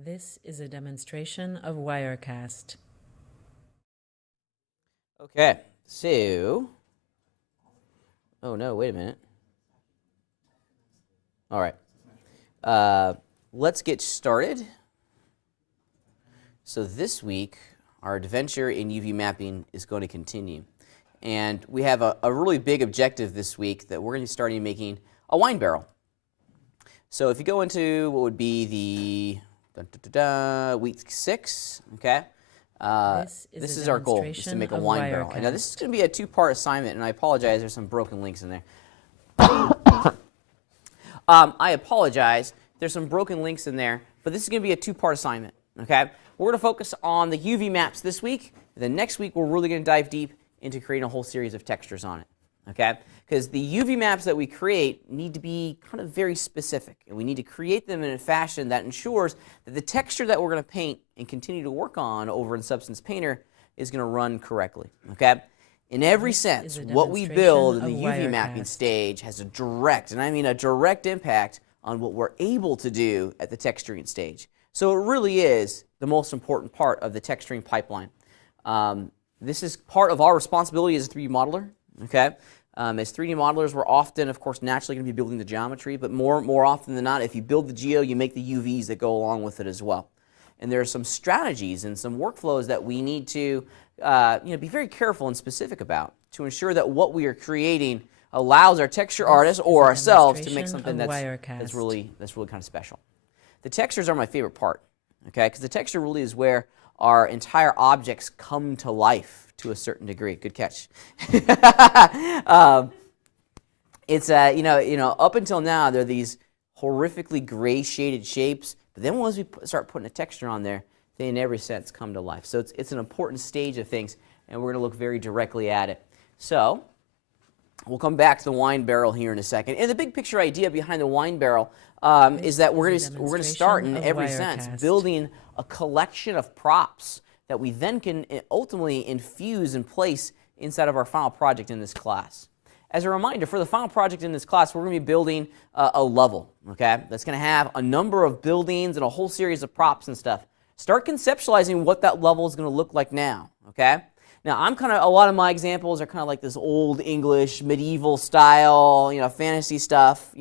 This is a demonstration of Wirecast. Okay, so, oh no, wait a minute. All right, let's get started. So this week, our adventure in UV mapping is going to continue. And we have a really big objective this week that we're going to be starting making a wine barrel. So if you go into what would be the week 6, okay? This is our goal, is to make a wine barrel. And now this is going to be a 2-part assignment, and I apologize, there's some broken links in there. I apologize, there's some broken links in there, but this is going to be a 2-part assignment, okay? We're going to focus on the UV maps this week, and then next week we're really going to dive deep into creating a whole series of textures on it, okay? Because the UV maps that we create need to be kind of very specific, and we need to create them in a fashion that ensures that the texture that we're going to paint and continue to work on over in Substance Painter is going to run correctly, okay? In every sense, what we build in the UV mapping stage has a direct, and I mean a direct impact on what we're able to do at the texturing stage. So it really is the most important part of the texturing pipeline. This is part of our responsibility as a 3D modeler, okay? As 3D modelers, we're often, of course, naturally going to be building the geometry, but more often than not, if you build the geo, you make the UVs that go along with it as well. And there are some strategies and some workflows that we need to be very careful and specific about to ensure that what we are creating allows our texture artists or ourselves to make something that's really kind of special. The textures are my favorite part, okay? Because the texture really is where our entire objects come to life to a certain degree. Good catch. It's up until now they're these horrifically gray shaded shapes, but then once we start putting a texture on there, they in every sense come to life. So it's an important stage of things, and we're going to look very directly at it. So we'll come back to the wine barrel here in a second. And the big picture idea behind the wine barrel is that we're going to start in every sense building a collection of props that we then can ultimately infuse and place inside of our final project in this class. As a reminder, for the final project in this class, we're going to be building a level, okay? That's going to have a number of buildings and a whole series of props and stuff. Start conceptualizing what that level is going to look like now, okay? Now, a lot of my examples are kind of like this old English, medieval style, fantasy stuff,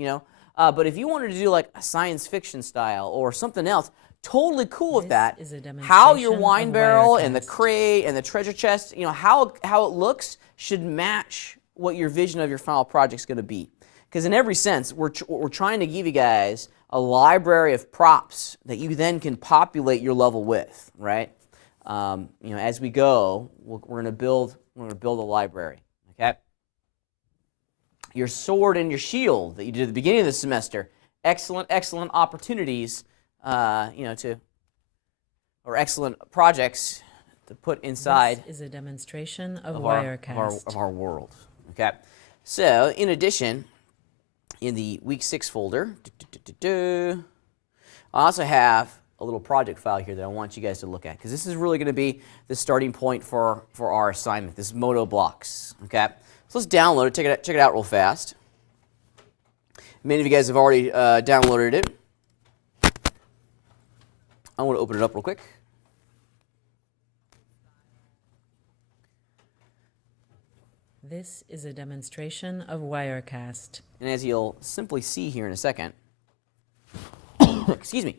but if you wanted to do like a science fiction style or something else, totally cool with that. How your wine barrel and the crate and the treasure chest, how it looks should match what your vision of your final project is going to be. Because in every sense, we're trying to give you guys a library of props that you then can populate your level with, right? As we go, we're going to build a library, okay? Your sword and your shield that you did at the beginning of the semester, excellent opportunities, or excellent projects to put inside. This is a demonstration of Wirecast of our world. Okay, so in addition, in the week 6 folder, I also have a little project file here that I want you guys to look at, because this is really going to be the starting point for our assignment. This Moto Blocks. Okay, so let's download it. Check it out real fast. Many of you guys have already downloaded it. I want to open it up real quick. This is a demonstration of Wirecast. And as you'll simply see here in a second, excuse me,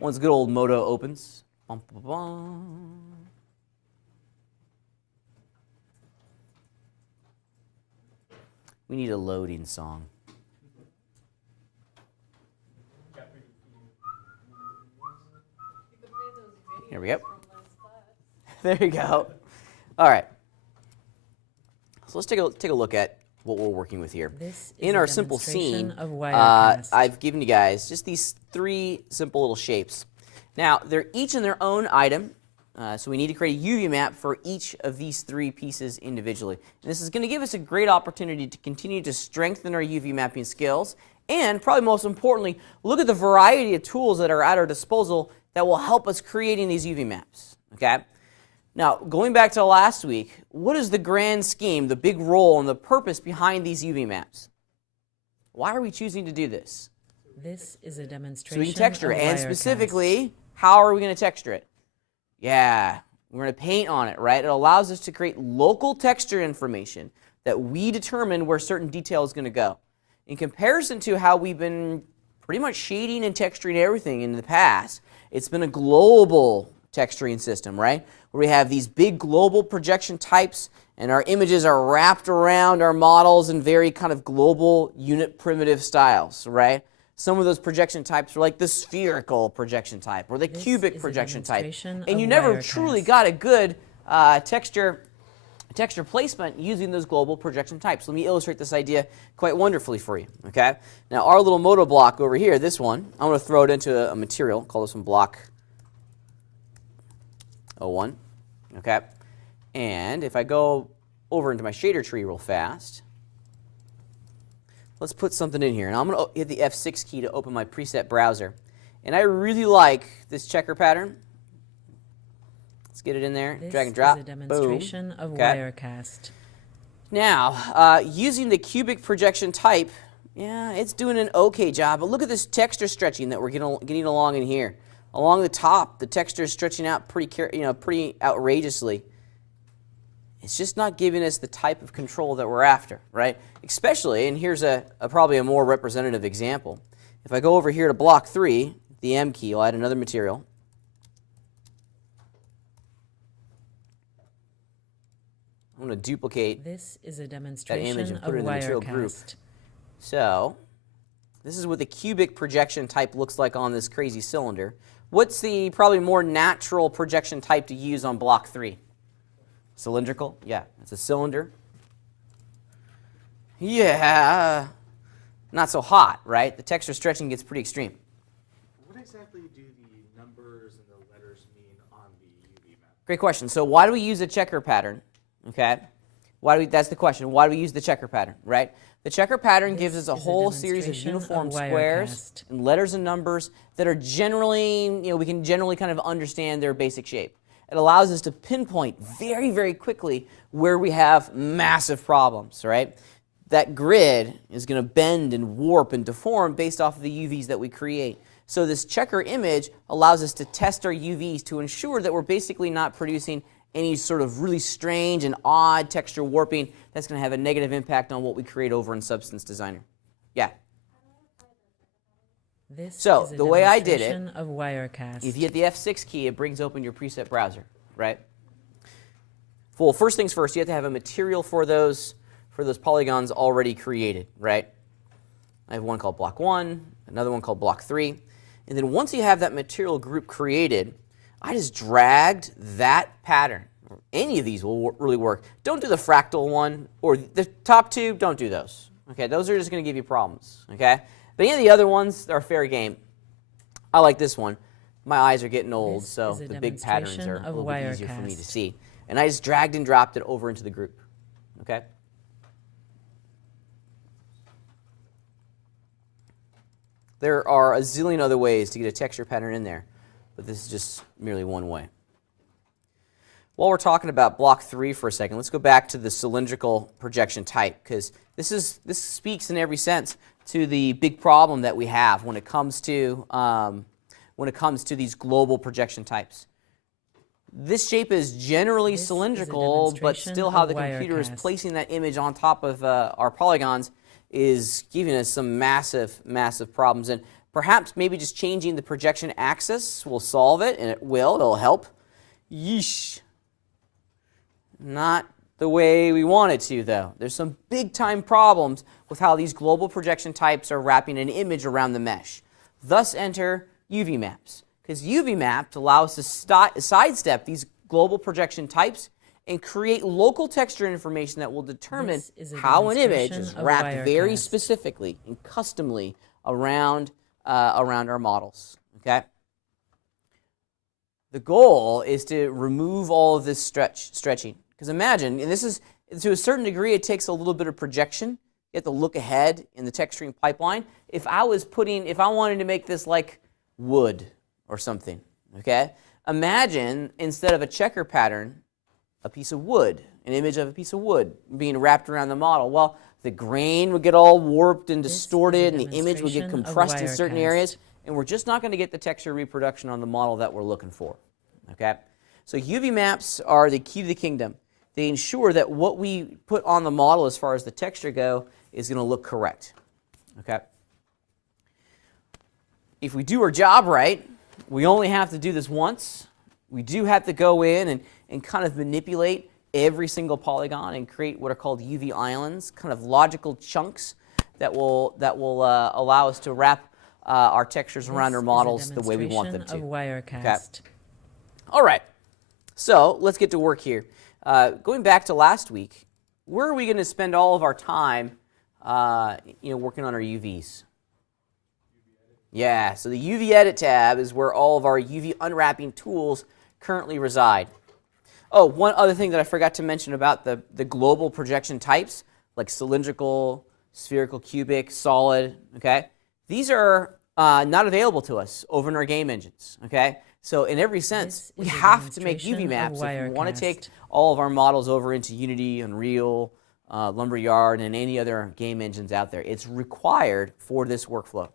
once good old Moto opens, bum, bum, bum, we need a loading song. Here we go. There you go. All right. So let's take a look at what we're working with here. In our simple scene, I've given you guys just these 3 simple little shapes. Now, they're each in their own item, so we need to create a UV map for each of these 3 pieces individually. And this is going to give us a great opportunity to continue to strengthen our UV mapping skills, and probably most importantly, look at the variety of tools that are at our disposal that will help us creating these UV maps, okay? Now, going back to last week, what is the grand scheme, the big role, and the purpose behind these UV maps? Why are we choosing to do this? This is a So demonstration we can texture of it. And Wirecast. specifically, how are we going to texture it? Yeah, we're going to paint on it, right? It allows us to create local texture information that we determine where certain detail is going to go. In comparison to how we've been pretty much shading and texturing everything in the past, it's been a global texturing system, right? Where we have these big global projection types, and our images are wrapped around our models in very kind of global unit primitive styles, right? Some of those projection types are like the spherical projection type or the cubic projection type. And you never truly got a good texture placement using those global projection types. Let me illustrate this idea quite wonderfully for you, okay? Now, our little moto block over here, this one, I'm going to throw it into a material, call this one block 01, okay? And if I go over into my shader tree real fast, let's put something in here. And I'm going to hit the F6 key to open my preset browser. And I really like this checker pattern. Let's get it in there, drag and drop. This is a demonstration of Wirecast. Now, using the cubic projection type, yeah, it's doing an okay job. But look at this texture stretching that we're getting along in here. Along the top, the texture is stretching out pretty outrageously. It's just not giving us the type of control that we're after, right? Especially, and here's probably a more representative example. If I go over here to block 3, the M key, I'll add another material. I'm going to duplicate this is a that demonstration image and put it in the of material group. Wirecast. So, this is what the cubic projection type looks like on this crazy cylinder. What's the probably more natural projection type to use on block 3? Cylindrical? Yeah, it's a cylinder. Yeah, not so hot, right? The texture stretching gets pretty extreme. What exactly do the numbers and the letters mean on the UV map? Great question. So why do we use a checker pattern? Okay, that's the question. Why do we use the checker pattern, right? The checker pattern gives us a whole series of uniform squares and letters and numbers that are generally, we can generally kind of understand their basic shape. It allows us to pinpoint very, very quickly where we have massive problems, right? That grid is going to bend and warp and deform based off of the UVs that we create. So this checker image allows us to test our UVs to ensure that we're basically not producing any sort of really strange and odd texture warping that's going to have a negative impact on what we create over in Substance Designer. Yeah? So the way I did it, of Wirecast. if you hit the F6 key, it brings open your preset browser, right? Well, first things first, you have to have a material for those polygons already created, right? I have one called block 1, another one called block 3. And then once you have that material group created, I just dragged that pattern. Any of these will really work. Don't do the fractal one or the top two, don't do those. Okay, those are just going to give you problems, okay? But any of the other ones are fair game. I like this one. My eyes are getting old, so the big patterns are a little bit easier for me to see. And I just dragged and dropped it over into the group, okay? There are a zillion other ways to get a texture pattern in there, but this is just merely one way. While we're talking about block 3 for a second, let's go back to the cylindrical projection type, because this speaks in every sense to the big problem that we have when it comes to these global projection types. This shape is generally cylindrical, but still how the computer is placing that image on top of our polygons is giving us some massive, massive problems. And perhaps maybe just changing the projection axis will solve it, and it will. It'll help. Yeesh. Not the way we want it to, though. There's some big-time problems with how these global projection types are wrapping an image around the mesh. Thus enter UV maps, because UV maps allow us to sidestep these global projection types and create local texture information that will determine how an image is wrapped very specifically and customly around our models. Okay. The goal is to remove all of this stretching. Because imagine, and this is, to a certain degree, it takes a little bit of projection. You have to look ahead in the texturing pipeline. If I wanted to make this like wood or something, okay? Imagine, instead of a checker pattern, a piece of wood, an image of a piece of wood being wrapped around the model. Well, the grain would get all warped and This is a distorted, and the image would get demonstration of compressed in certain Wirecast. areas, and we're just not going to get the texture reproduction on the model that we're looking for. Okay? So UV maps are the key to the kingdom. They ensure that what we put on the model as far as the texture go is going to look correct. Okay? If we do our job right, we only have to do this once. We do have to go in and kind of manipulate every single polygon and create what are called UV islands, kind of logical chunks that will allow us to wrap our textures around our models the way we want them to. Of Wirecast. Okay. All right, so let's get to work here. Going back to last week, where are we going to spend all of our time working on our UVs? Yeah, so the UV Edit tab is where all of our UV unwrapping tools currently reside. Oh, one other thing that I forgot to mention about the global projection types, like cylindrical, spherical, cubic, solid, okay? These are not available to us over in our game engines, okay? So in every sense, we have to make UV maps if we want to take all of our models over into Unity, Unreal, Lumberyard, and any other game engines out there. It's required for this workflow.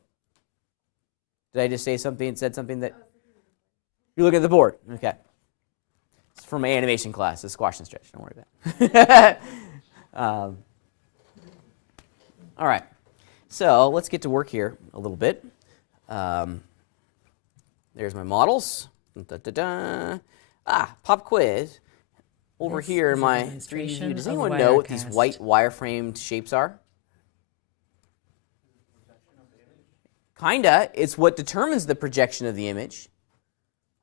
Did I just say something, said something that... You're looking at the board. Okay. It's from my animation class. It's squash and stretch. Don't worry about it. All right. So let's get to work here a little bit. There's my models. Pop quiz. Over This here in is a my 3D demonstration view, does of anyone know what these Wirecast. white wireframed shapes are? Kinda. It's what determines the projection of the image.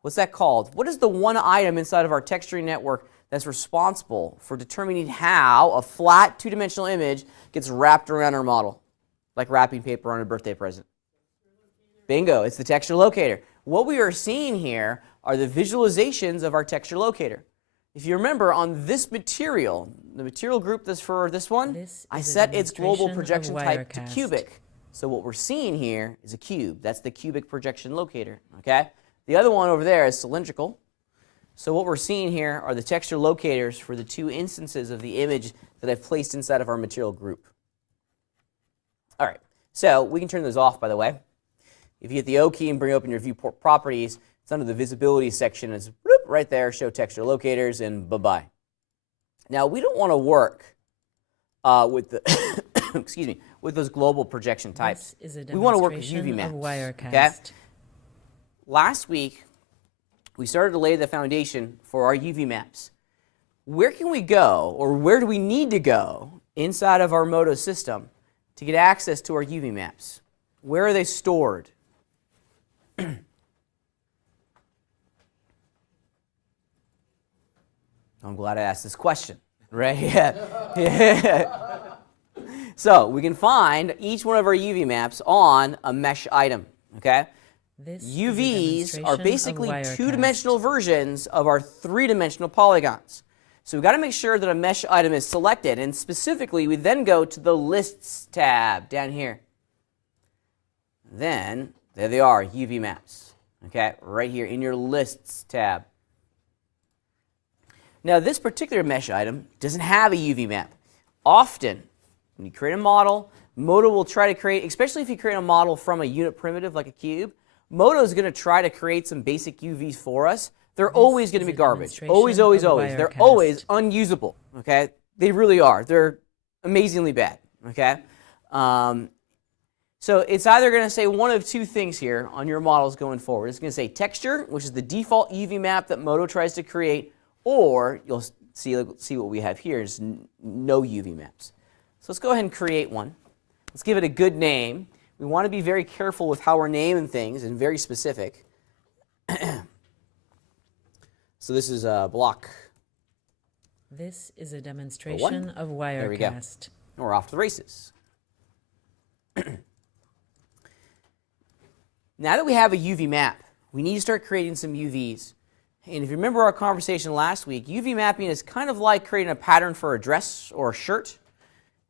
What's that called? What is the one item inside of our texturing network that's responsible for determining how a flat two-dimensional image gets wrapped around our model, like wrapping paper on a birthday present? Bingo, it's the texture locator. What we are seeing here are the visualizations of our texture locator. If you remember, on this material, the material group that's for this one, This I is a set its global demonstration projection of type to Wirecast. cubic. So what we're seeing here is a cube. That's the cubic projection locator, okay? The other one over there is cylindrical. So what we're seeing here are the texture locators for the two instances of the image that I've placed inside of our material group. All right, so we can turn those off, by the way. If you hit the O key and bring open your viewport properties, it's under the visibility section. It's right there, show texture locators, and bye-bye. Now, we don't want to work with the excuse me, with those global projection types. This is a We want to work with demonstration UV maps. of Wirecast. Okay? Last week, we started to lay the foundation for our UV maps. Where can we go, or where do we need to go inside of our Modo system to get access to our UV maps? Where are they stored? I'm glad I asked this question, right? Yeah. So we can find each one of our UV maps on a mesh item, okay? This is a UVs are demonstration basically of Wirecast. two-dimensional versions of our three-dimensional polygons. So we've got to make sure that a mesh item is selected, and specifically, we then go to the Lists tab down here. Then, there they are, UV maps, okay, right here in your Lists tab. Now, this particular mesh item doesn't have a UV map. Often, when you create a model, Modo will try to create, especially if you create a model from a unit primitive like a cube, Modo is going to try to create some basic UVs for us. They're always going to is be a garbage. demonstration Always, always, of always. They're Wirecast. always unusable, okay? They really are. They're amazingly bad, okay? So it's either going to say one of two things here on your models going forward. It's going to say texture, which is the default UV map that Modo tries to create, or you'll see what we have here is no UV maps. So let's go ahead and create one. Let's give it a good name. We want to be very careful with how we're naming things and very specific. So this is a block. This is a demonstration of Wirecast. There we go. And we're off to the races. Now that we have a UV map, we need to start creating some UVs. And if you remember our conversation last week, UV mapping is kind of like creating a pattern for a dress or a shirt.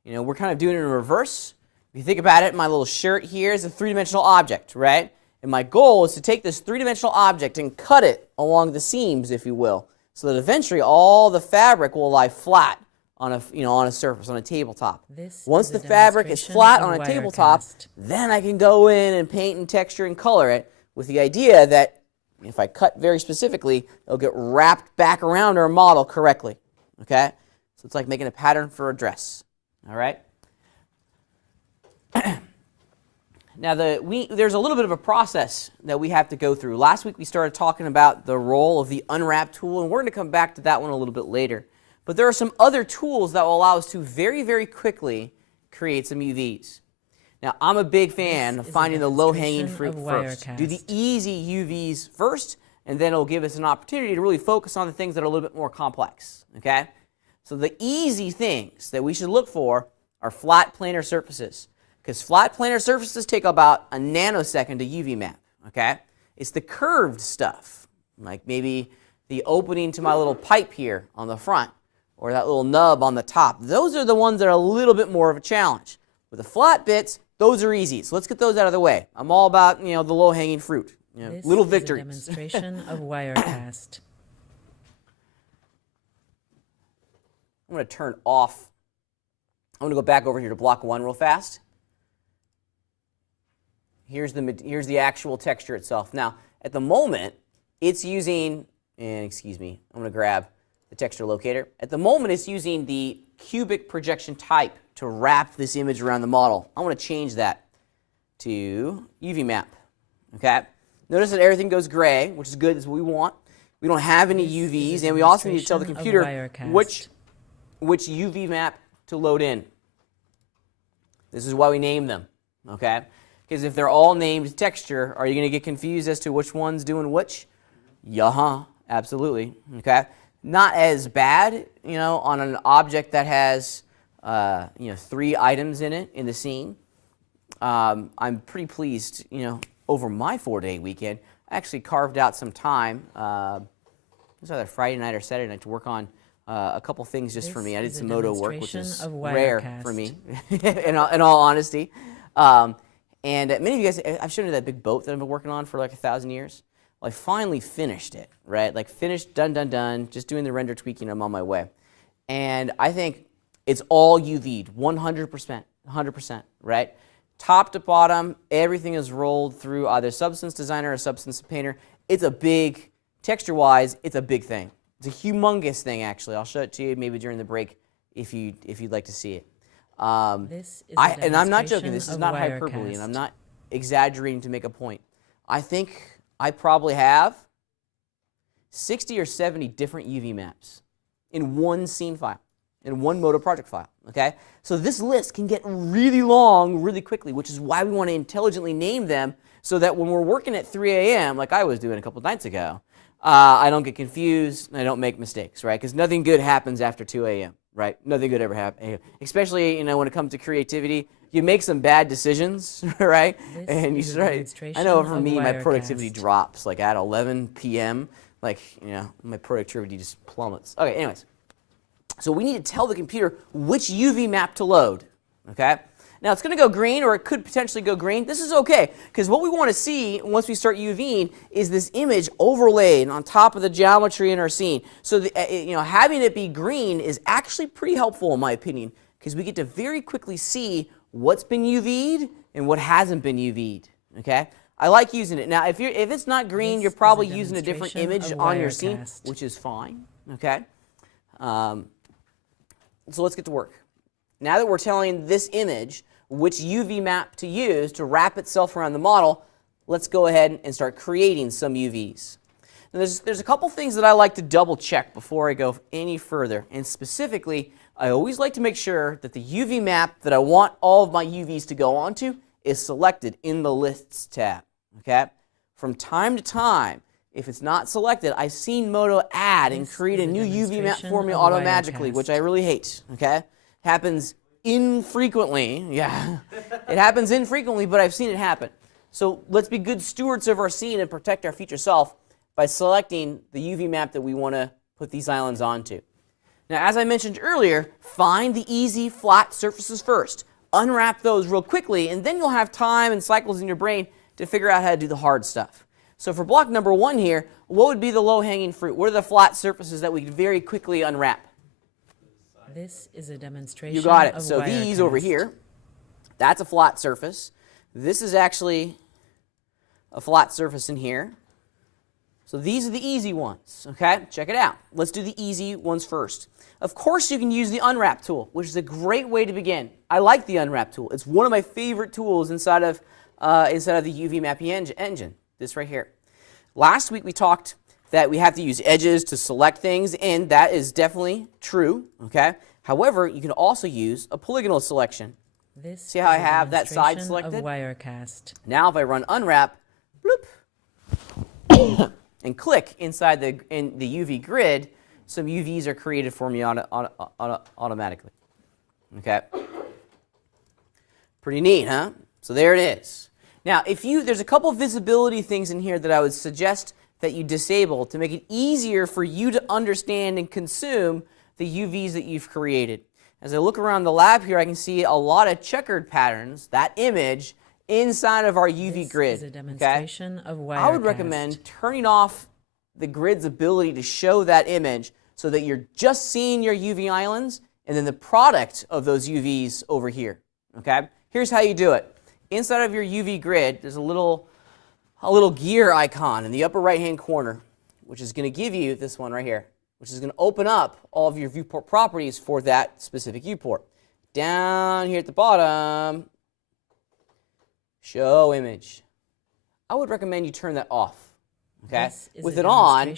You know, we're kind of doing it in reverse. If you think about it, my little shirt here is a three-dimensional object, right? And my goal is to take this three-dimensional object and cut it along the seams, if you will, so that eventually all the fabric will lie flat on a surface, on a tabletop. This Once is the a fabric is demonstration flat of on a tabletop, Wirecast. then I can go in and paint and texture and color it with the idea that if I cut very specifically, it'll get wrapped back around our model correctly. Okay? So it's like making a pattern for a dress. All right? Now, there's a little bit of a process that we have to go through. Last week we started talking about the role of the Unwrap tool, and we're going to come back to that one a little bit later. But there are some other tools that will allow us to very, very quickly create some UVs. Now, I'm a big fan of finding the low-hanging fruit first. Do the easy UVs first, and then it'll give us an opportunity to really focus on the things that are a little bit more complex. Okay? So the easy things that we should look for are flat planar surfaces, because flat planar surfaces take about a nanosecond to UV map. Okay? It's the curved stuff, like maybe the opening to my little pipe here on the front, or that little nub on the top. Those are the ones that are a little bit more of a challenge. With the flat bits, those are easy. So let's get those out of the way. I'm all about, the low-hanging fruit, little victories. This is a demonstration of Wirecast. I'm going to turn off. I'm going to go back over here to block 1 real fast. Here's the actual texture itself. Now, at the moment, it's using, and excuse me, I'm going to grab the texture locator. At the moment, it's using the cubic projection type to wrap this image around the model. I want to change that to UV map. Okay? Notice that everything goes gray, which is good. That's what we want. We don't have any UVs, and we also need to tell the computer which UV map to load in. This is why we name them. Okay? Because if they're all named texture, are you going to get confused as to which one's doing which? Yeah, absolutely. Okay? Not as bad, on an object that has, 3 items in it in the scene. I'm pretty pleased, over my 4-day weekend, I actually carved out some time, it was either Friday night or Saturday night, to work on a couple things just for me. I did some moto work, which is rare for me, in all honesty. And many of you guys, I've shown you that big boat that I've been working on for like 1,000 years. Well, I finally finished it, right? Like finished, done, just doing the render tweaking, I'm on my way. And I think it's all UV'd, 100%, right? Top to bottom, everything is rolled through either Substance Designer or Substance Painter. It's a big, texture-wise, it's a big thing. It's a humongous thing, actually. I'll show it to you maybe during the break if you'd like to see it. And I'm not joking, this is not hyperbole, and I'm not exaggerating to make a point. I think I probably have 60 or 70 different UV maps in one scene file, in one Moto project file, okay? So this list can get really long really quickly, which is why we want to intelligently name them so that when we're working at 3 a.m., like I was doing a couple nights ago, I don't get confused and I don't make mistakes, right? Because nothing good happens after 2 a.m., right? Nothing good ever happens. Especially, when it comes to creativity, you make some bad decisions, right? And you start. I know for me, my productivity drops like at 11 p.m. Like, my productivity just plummets. Okay, anyways. So we need to tell the computer which UV map to load, okay? Now, it's going to go green, or it could potentially go green. This is okay, because what we want to see once we start UVing is this image overlaid on top of the geometry in our scene. So, having it be green is actually pretty helpful, in my opinion, because we get to very quickly see what's been UV'd and what hasn't been UV'd, okay? I like using it. Now, if it's not green, you're probably using a different image on your scene, which is fine, okay? So let's get to work. Now that we're telling this image which UV map to use to wrap itself around the model, let's go ahead and start creating some UVs. Now there's a couple things that I like to double check before I go any further, and specifically, I always like to make sure that the UV map that I want all of my UVs to go onto is selected in the Lists tab, okay? From time to time, if it's not selected, I've seen Moto add and create a new UV map for me automatically, which I really hate, okay? Happens infrequently, yeah. It happens infrequently, but I've seen it happen. So let's be good stewards of our scene and protect our future self by selecting the UV map that we want to put these islands onto. Now, as I mentioned earlier, find the easy, flat surfaces first. Unwrap those real quickly, and then you'll have time and cycles in your brain to figure out how to do the hard stuff. So for block number 1 here, what would be the low-hanging fruit? What are the flat surfaces that we could very quickly unwrap? This is a demonstration. You got it. Of So these over Wirecast. here, that's a flat surface. This is actually a flat surface in here. So these are the easy ones, okay? Check it out. Let's do the easy ones first. Of course, you can use the Unwrap tool, which is a great way to begin. I like the Unwrap tool. It's one of my favorite tools inside of the UV mapping engine, this right here. Last week, we talked that we have to use edges to select things, and that is definitely true, okay? However, you can also use a polygonal selection. This See how is I a have that side demonstration selected? Of Wirecast. Now if I run Unwrap, bloop, and click inside the UV grid, some UVs are created for me automatically. Okay? Pretty neat, huh? So there it is. Now, there's a couple visibility things in here that I would suggest that you disable to make it easier for you to understand and consume the UVs that you've created. As I look around the lab here, I can see a lot of checkered patterns, that image, inside of our UV grid. This is a demonstration of Wirecast. I would recommend turning off the grid's ability to show that image so that you're just seeing your UV islands and then the product of those UVs over here. Okay? Here's how you do it. Inside of your UV grid, there's a little gear icon in the upper right-hand corner, which is going to give you this one right here, which is going to open up all of your viewport properties for that specific viewport. Down here at the bottom, show image. I would recommend you turn that off. Okay? With it on,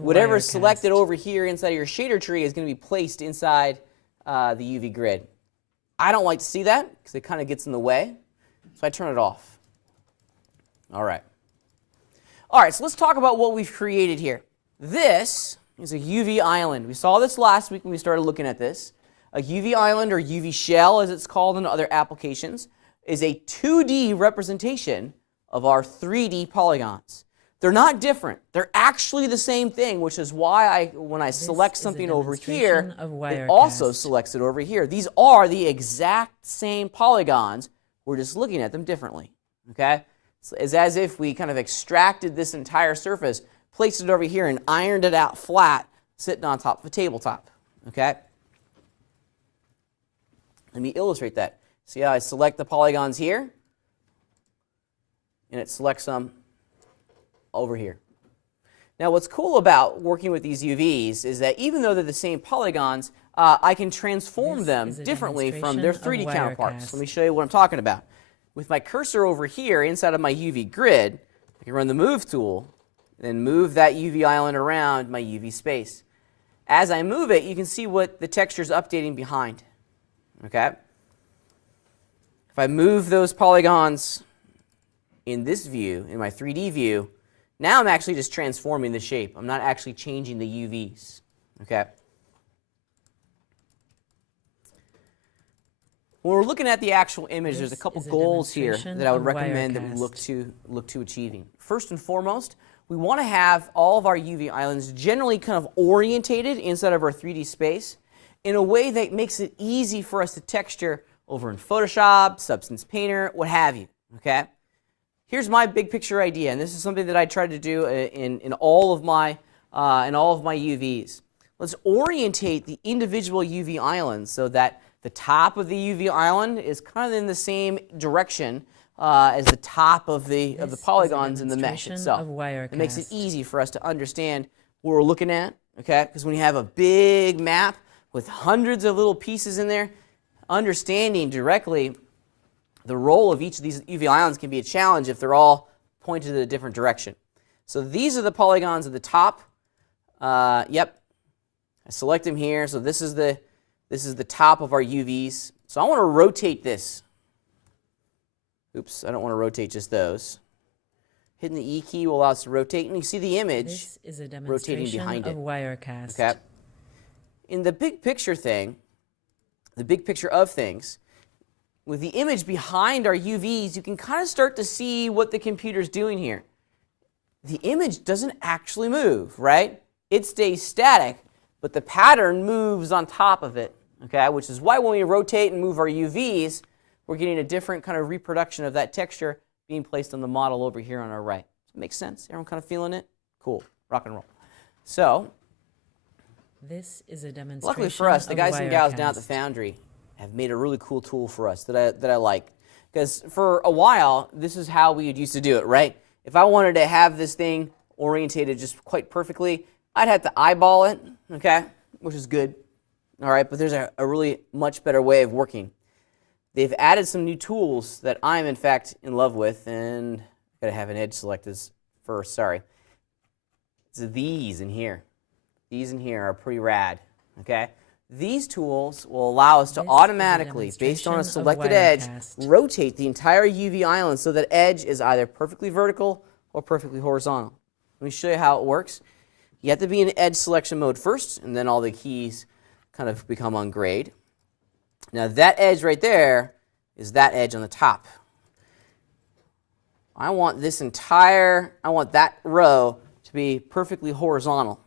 whatever's selected over here inside of your shader tree is going to be placed inside the UV grid. I don't like to see that because it kind of gets in the way, so I turn it off. All right. All right, so let's talk about what we've created here. This is a UV island. We saw this last week when we started looking at this. A UV island, or UV shell as it's called in other applications, is a 2D representation of our 3D polygons. They're not different. They're actually the same thing, which is why when I select something over here, it also selects it over here. These are the exact same polygons. We're just looking at them differently. Okay? It's as if we kind of extracted this entire surface, placed it over here, and ironed it out flat, sitting on top of a tabletop. Okay? Let me illustrate that. See how I select the polygons here, and it selects them over here. Now, what's cool about working with these UVs is that even though they're the same polygons, I can transform them differently from their 3D counterparts. Let me show you what I'm talking about. With my cursor over here inside of my UV grid, I can run the Move tool, then move that UV island around my UV space. As I move it, you can see what the texture is updating behind. Okay? If I move those polygons in this view, in my 3D view, now I'm actually just transforming the shape. I'm not actually changing the UVs. Okay? When we're looking at the actual image, there's a couple goals here that I would recommend that we look to achieving. First and foremost, we want to have all of our UV islands generally kind of orientated inside of our 3D space in a way that makes it easy for us to texture over in Photoshop, Substance Painter, what have you. Okay? Here's my big picture idea, and this is something that I try to do in all of my UVs. Let's orientate the individual UV islands so that the top of the UV island is kind of in the same direction as the top of the polygons in the mesh itself. It makes it easy for us to understand what we're looking at, okay? Because when you have a big map with hundreds of little pieces in there, understanding directly the role of each of these UV islands can be a challenge if they're all pointed in a different direction. So these are the polygons at the top. Yep, I select them here. So this is the top of our UVs. So I want to rotate this. Oops, I don't want to rotate just those. Hitting the E key will allow us to rotate, and you see the image rotating behind it. Wirecast. Okay. In the big picture thing, the big picture of things, with the image behind our UVs, you can kind of start to see what the computer's doing here. The image doesn't actually move, right? It stays static, but the pattern moves on top of it, okay? Which is why when we rotate and move our UVs, we're getting a different kind of reproduction of that texture being placed on the model over here on our right. Does that make sense? Everyone kind of feeling it? Cool. Rock and roll. So This is a demonstration. Luckily for us, the of guys and gals down at the Wirecast. foundry have made a really cool tool for us that I like. Because for a while, this is how we used to do it, right? If I wanted to have this thing orientated just quite perfectly, I'd have to eyeball it, okay, which is good, all right? But there's a really much better way of working. They've added some new tools that I'm, in fact, in love with, and I've got to have an edge selected first, sorry. It's these in here. These in here are pretty rad, okay? These tools will allow us to This is a automatically, based on a demonstration of selected edge, Wirecast. rotate the entire UV island so that edge is either perfectly vertical or perfectly horizontal. Let me show you how it works. You have to be in edge selection mode first, and then all the keys kind of become ungrayed. Now that edge right there is that edge on the top. I want that row to be perfectly horizontal.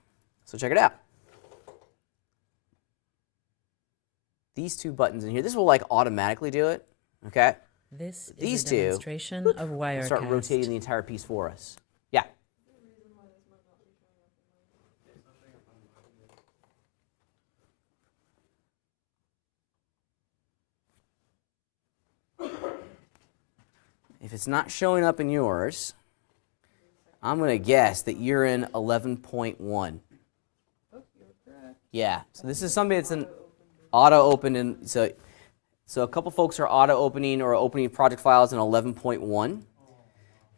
So check it out. These two buttons in here, this will like automatically do it, okay? This These is a two demonstration of Wirecast. start rotating the entire piece for us. Yeah. If it's not showing up in yours, I'm going to guess that you're in 11.1. Yeah, so this is something that's an auto-opened, and so a couple folks are auto-opening or opening project files in 11.1.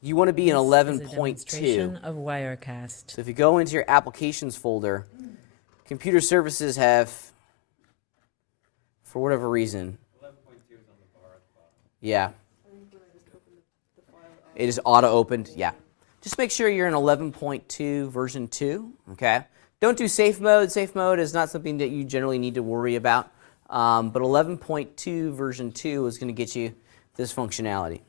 You want to be in This is a 11.2. demonstration of Wirecast. So if you go into your applications folder, computer services have, for whatever reason, 11.2 is on the bar at the bottom. yeah. It is auto-opened, yeah. Just make sure you're in 11.2 version 2, okay? Don't do safe mode. Safe mode is not something that you generally need to worry about. But 11.2 version 2 is going to get you this functionality.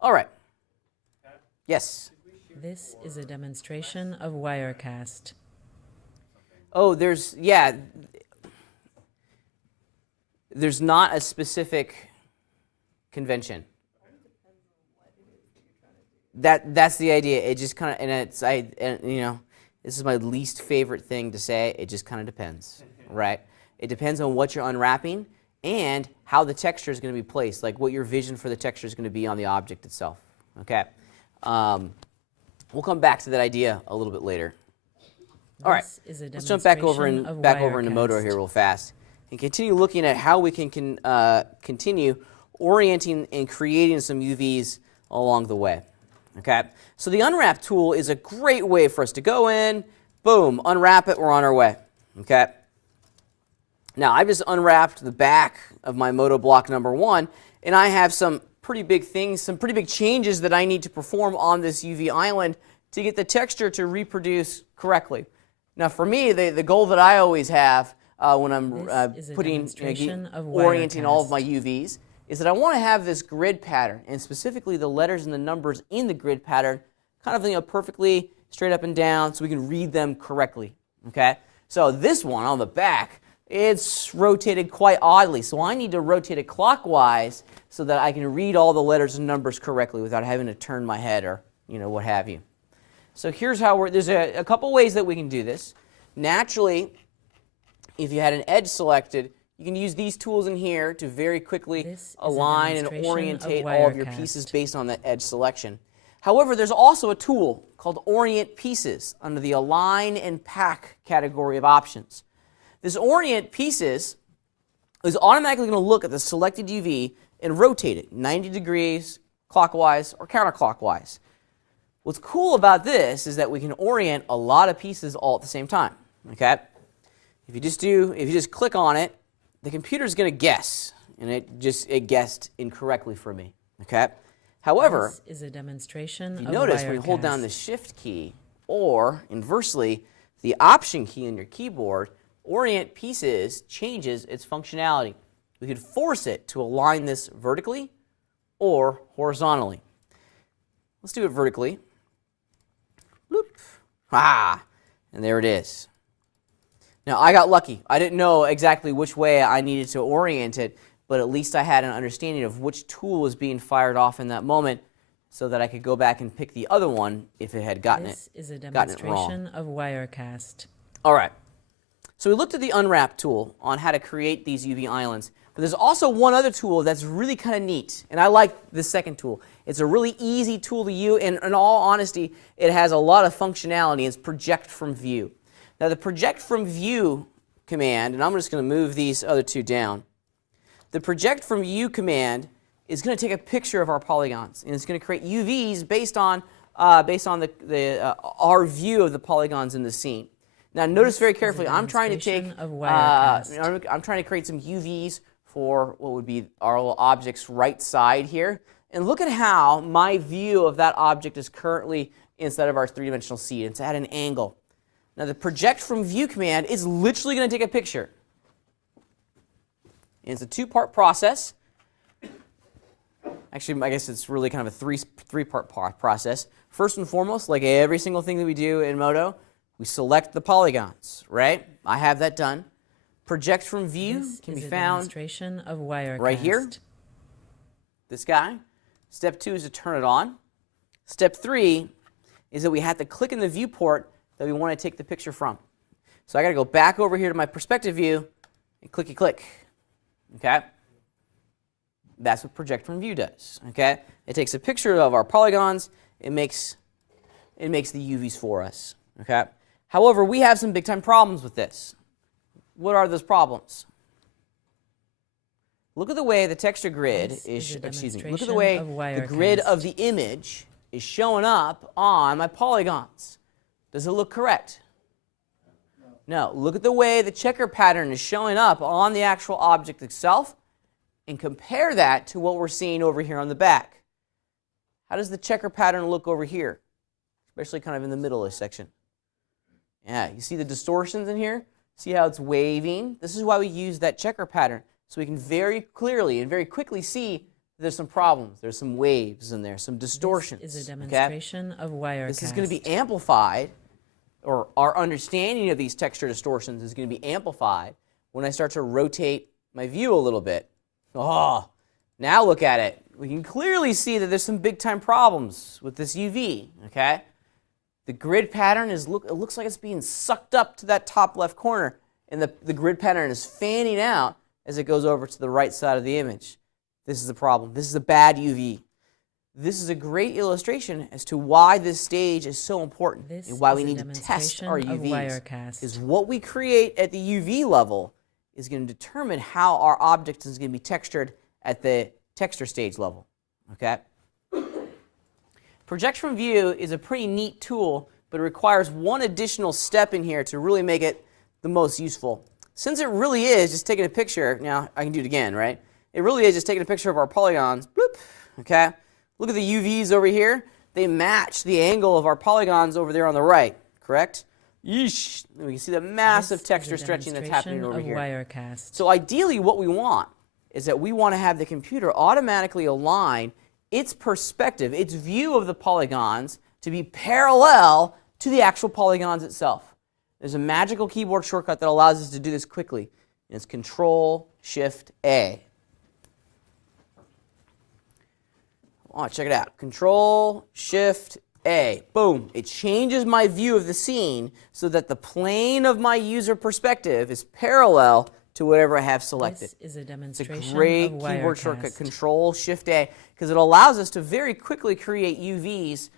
All right. Yes? This is a demonstration of Wirecast. Oh, there's not a specific convention. That's the idea. It just kind of, this is my least favorite thing to say. It just kind of depends, right? It depends on what you're unwrapping and how the texture is going to be placed, like what your vision for the texture is going to be on the object itself. Okay, we'll come back to that idea a little bit later. All right, This is a let's jump back over demonstration into of Modo Wirecast. here real fast and continue looking at how we can continue orienting and creating some UVs along the way. Okay, so the Unwrap tool is a great way for us to go in, boom, unwrap it, we're on our way. Okay. Now I've just unwrapped the back of my Modo block number 1, and I have some pretty big things, some pretty big changes that I need to perform on this UV island to get the texture to reproduce correctly. Now for me, the goal that I always have when I'm This is a putting, demonstration of orienting all of Wirecast. my UVs is that I want to have this grid pattern, and specifically the letters and the numbers in the grid pattern kind of perfectly straight up and down so we can read them correctly. Okay? So this one on the back, it's rotated quite oddly, so I need to rotate it clockwise so that I can read all the letters and numbers correctly without having to turn my head or what have you. So here's how there's a couple ways that we can do this. Naturally, if you had an edge selected, you can use these tools in here to very quickly This is a align and demonstration orientate of all of your Wirecast. pieces based on that edge selection. However, there's also a tool called Orient Pieces under the Align and Pack category of options. This Orient Pieces is automatically going to look at the selected UV and rotate it 90 degrees clockwise or counterclockwise. What's cool about this is that we can orient a lot of pieces all at the same time. Okay? If you just click on it, the computer's going to guess, and it guessed incorrectly for me. Okay? However, This is a demonstration you of notice when you hold down Wirecast. the Shift key, or inversely, the Option key on your keyboard, Orient Pieces changes its functionality. We could force it to align this vertically or horizontally. Let's do it vertically. Bloop. Ah, and there it is. Now, I got lucky. I didn't know exactly which way I needed to orient it, but at least I had an understanding of which tool was being fired off in that moment, so that I could go back and pick the other one if it had gotten This is a gotten it demonstration of Wirecast. All right. So we looked at the Unwrap tool on how to create these UV islands. But there's also one other tool that's really kind of neat, and I like this second tool. It's a really easy tool to use, and in all honesty, it has a lot of functionality. It's Project from View. Now the Project from View command, and I'm just going to move these other two down. The Project from View command is going to take a picture of our polygons, and it's going to create UVs based on our view of the polygons in the scene. Now notice very carefully, I'm trying to create some UVs for what would be our little object's right side here. And look at how my view of that object is currently inside of our three-dimensional scene. It's at an angle. Now the Project from View command is literally going to take a picture. And it's a two-part process. Actually, I guess it's really kind of a three-part process. First and foremost, like every single thing that we do in Modo, we select the polygons, right? I have that done. Project from View can be found of Wirecast. right here. This guy. Step 2 is to turn it on. Step 3 is that we have to click in the viewport that we want to take the picture from. So I got to go back over here to my perspective view and clicky click. Okay? That's what Project from View does. Okay? It takes a picture of our polygons. It makes the UVs for us. Okay? However, we have some big time problems with this. What are those problems? Look at the way the texture grid look at the way the grid of the image is showing up on my polygons. Does it look correct? No. Look at the way the checker pattern is showing up on the actual object itself, and compare that to what we're seeing over here on the back. How does the checker pattern look over here? Especially kind of in the middle of this section. Yeah, you see the distortions in here? See how it's waving? This is why we use that checker pattern, so we can very clearly and very quickly see there's some problems. There's some waves in there, some distortions. This is a demonstration of Wirecast. This is going to be amplified, or our understanding of these texture distortions is going to be amplified when I start to rotate my view a little bit. Oh, now look at it. We can clearly see that there's some big time problems with this UV, okay? The grid pattern it looks like it's being sucked up to that top left corner, and the grid pattern is fanning out as it goes over to the right side of the image. This is the problem. This is a bad UV. This is a great illustration as to why this stage is so important and why we need to test our UVs. Because what we create at the UV level is going to determine how our object is going to be textured at the texture stage level. Okay? Project from View is a pretty neat tool, but it requires one additional step in here to really make it the most useful. Since it really is just taking a picture, now I can do it again, right? It really is just taking a picture of our polygons. Bloop, okay? Look at the UVs over here. They match the angle of our polygons over there on the right, correct? Yeesh. We can see the massive texture stretching that's happening over here. Wirecast. So ideally what we want is that we want to have the computer automatically align its perspective, its view of the polygons, to be parallel to the actual polygons itself. There's a magical keyboard shortcut that allows us to do this quickly. And it's Control-Shift-A. Oh, check it out. Control-Shift-A. Boom. It changes my view of the scene so that the plane of my user perspective is parallel to whatever I have selected. This is a It's demonstration a great of keyboard Wirecast. shortcut, Control-Shift-A, because it allows us to very quickly create UVs,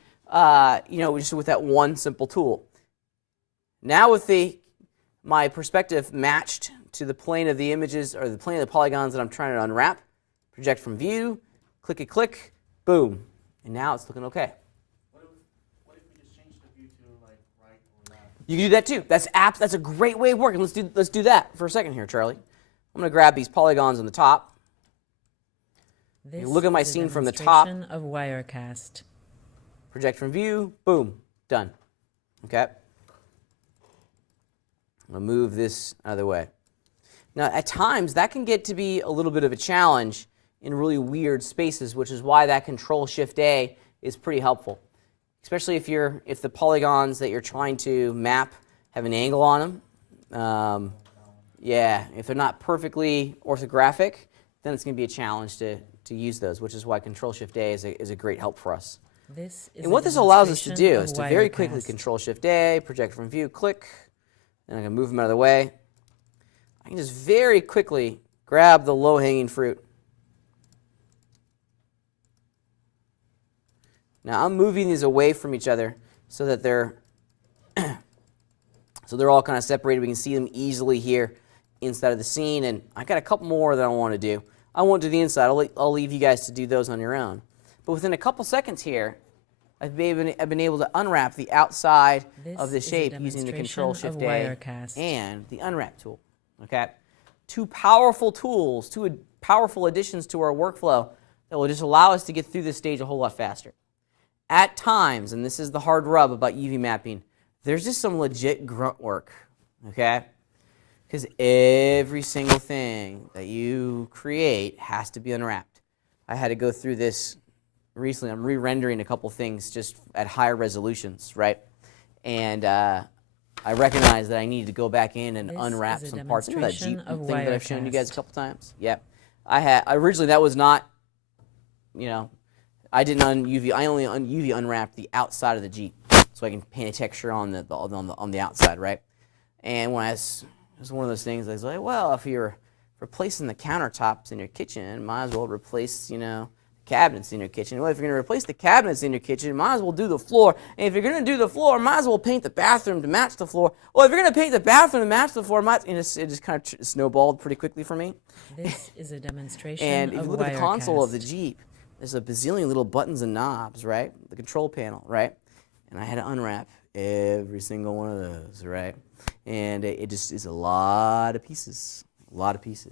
just with that one simple tool. Now with my perspective matched to the plane of the images, or the plane of the polygons that I'm trying to unwrap, Project from View, click, boom, and now it's looking okay. What if we just change the view to like right or left? You can do that too. That's a great way of working. Let's do that for a second here, Charlie. I'm going to grab these polygons on the top. This look at my is a scene from the top. demonstration of Wirecast. Project from View, boom, done. Okay? I'm going to move this out of the way. Now, at times, that can get to be a little bit of a challenge in really weird spaces, which is why that Control-Shift-A is pretty helpful. Especially if the polygons that you're trying to map have an angle on them. Yeah, if they're not perfectly orthographic, then it's going to be a challenge to to use those, which is why Control-Shift-A is a great help for us. This is And what a this allows us to do demonstration is of to very quickly Wirecast. Control-Shift-A, project from view, click, and I can move them out of the way. I can just very quickly grab the low-hanging fruit. Now I'm moving these away from each other so that they're all kind of separated. We can see them easily here inside of the scene, and I got a couple more that I want to do. I won't do the inside. I'll leave you guys to do those on your own. But within a couple seconds here, I've been able to unwrap the outside of the This is a shape using the demonstration of Control-Shift-A Wirecast. and the Unwrap tool. Okay, two powerful tools, two powerful additions to our workflow that will just allow us to get through this stage a whole lot faster. At times, and this is the hard rub about UV mapping, there's just some legit grunt work, okay? Because every single thing that you create has to be unwrapped. I had to go through this recently. I'm re-rendering a couple things just at higher resolutions, right? And I recognized that I needed to go back in and This unwrap is a some parts. Remember that Jeep demonstration of thing that I've shown you guys a Wirecast. couple times? Yep. Originally that was not, I didn't I only UV unwrapped the outside of the Jeep, so I can paint a texture on the outside, right? And when it was one of those things, I was like, well, if you're replacing the countertops in your kitchen, might as well replace, cabinets in your kitchen. Well, if you're going to replace the cabinets in your kitchen, might as well do the floor. And if you're going to do the floor, might as well paint the bathroom to match the floor. Well, if you're going to paint the bathroom to match the floor, it just kind of snowballed pretty quickly for me. This is a demonstration And if of you look at the console of the Wirecast. Jeep, there's a bazillion little buttons and knobs, right? The control panel, right? And I had to unwrap every single one of those, right? And it just is a lot of pieces,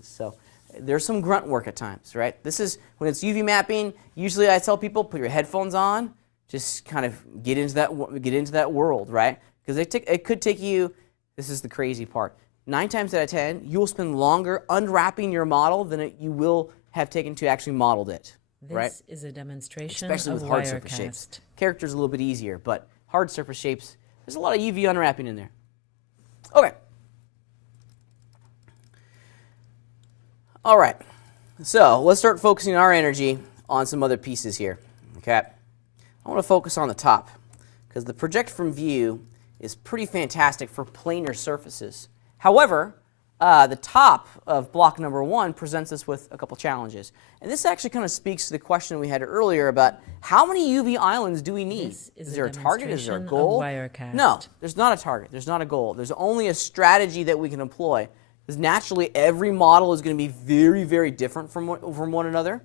So there's some grunt work at times, right? This is, when it's UV mapping, usually I tell people, put your headphones on, just kind of get into that world, right? Because it could take you, this is the crazy part, 9 times out of 10, you'll spend longer unwrapping your model than you will have taken to actually modeled it, right? This is a demonstration Especially of with hard surface shapes. Wirecast. Character's a little bit easier, but hard surface shapes, there's a lot of UV unwrapping in there. Okay. All right. So let's start focusing our energy on some other pieces here. Okay. I want to focus on the top because the project from view is pretty fantastic for planar surfaces. However, the top of block number 1 presents us with a couple challenges. And this actually kind of speaks to the question we had earlier about how many UV islands do we need? This is Is a there a target? Is there a demonstration of goal? Wirecast. No, there's not a target. There's not a goal. There's only a strategy that we can employ. Because naturally, every model is going to be very, very different from one another.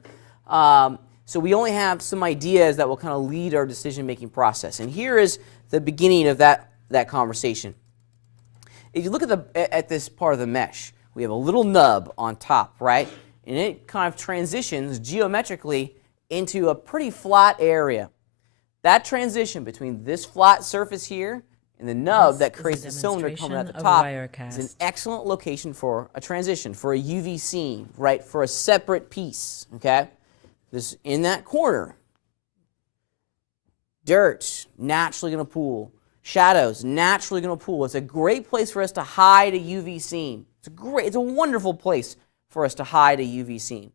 So we only have some ideas that will kind of lead our decision-making process. And here is the beginning of that conversation. If you look at this part of the mesh, we have a little nub on top, right? And it kind of transitions geometrically into a pretty flat area. That transition between this flat surface here and the nub This that is a creates the cylinder coming at the demonstration of top Wirecast. is an excellent location for a transition, for a UV seam, right? For a separate piece, okay? This in that corner. Dirt, naturally going to pool. Shadows, naturally going to pool. It's a great place for us to hide a UV seam. It's a wonderful place for us to hide a UV seam.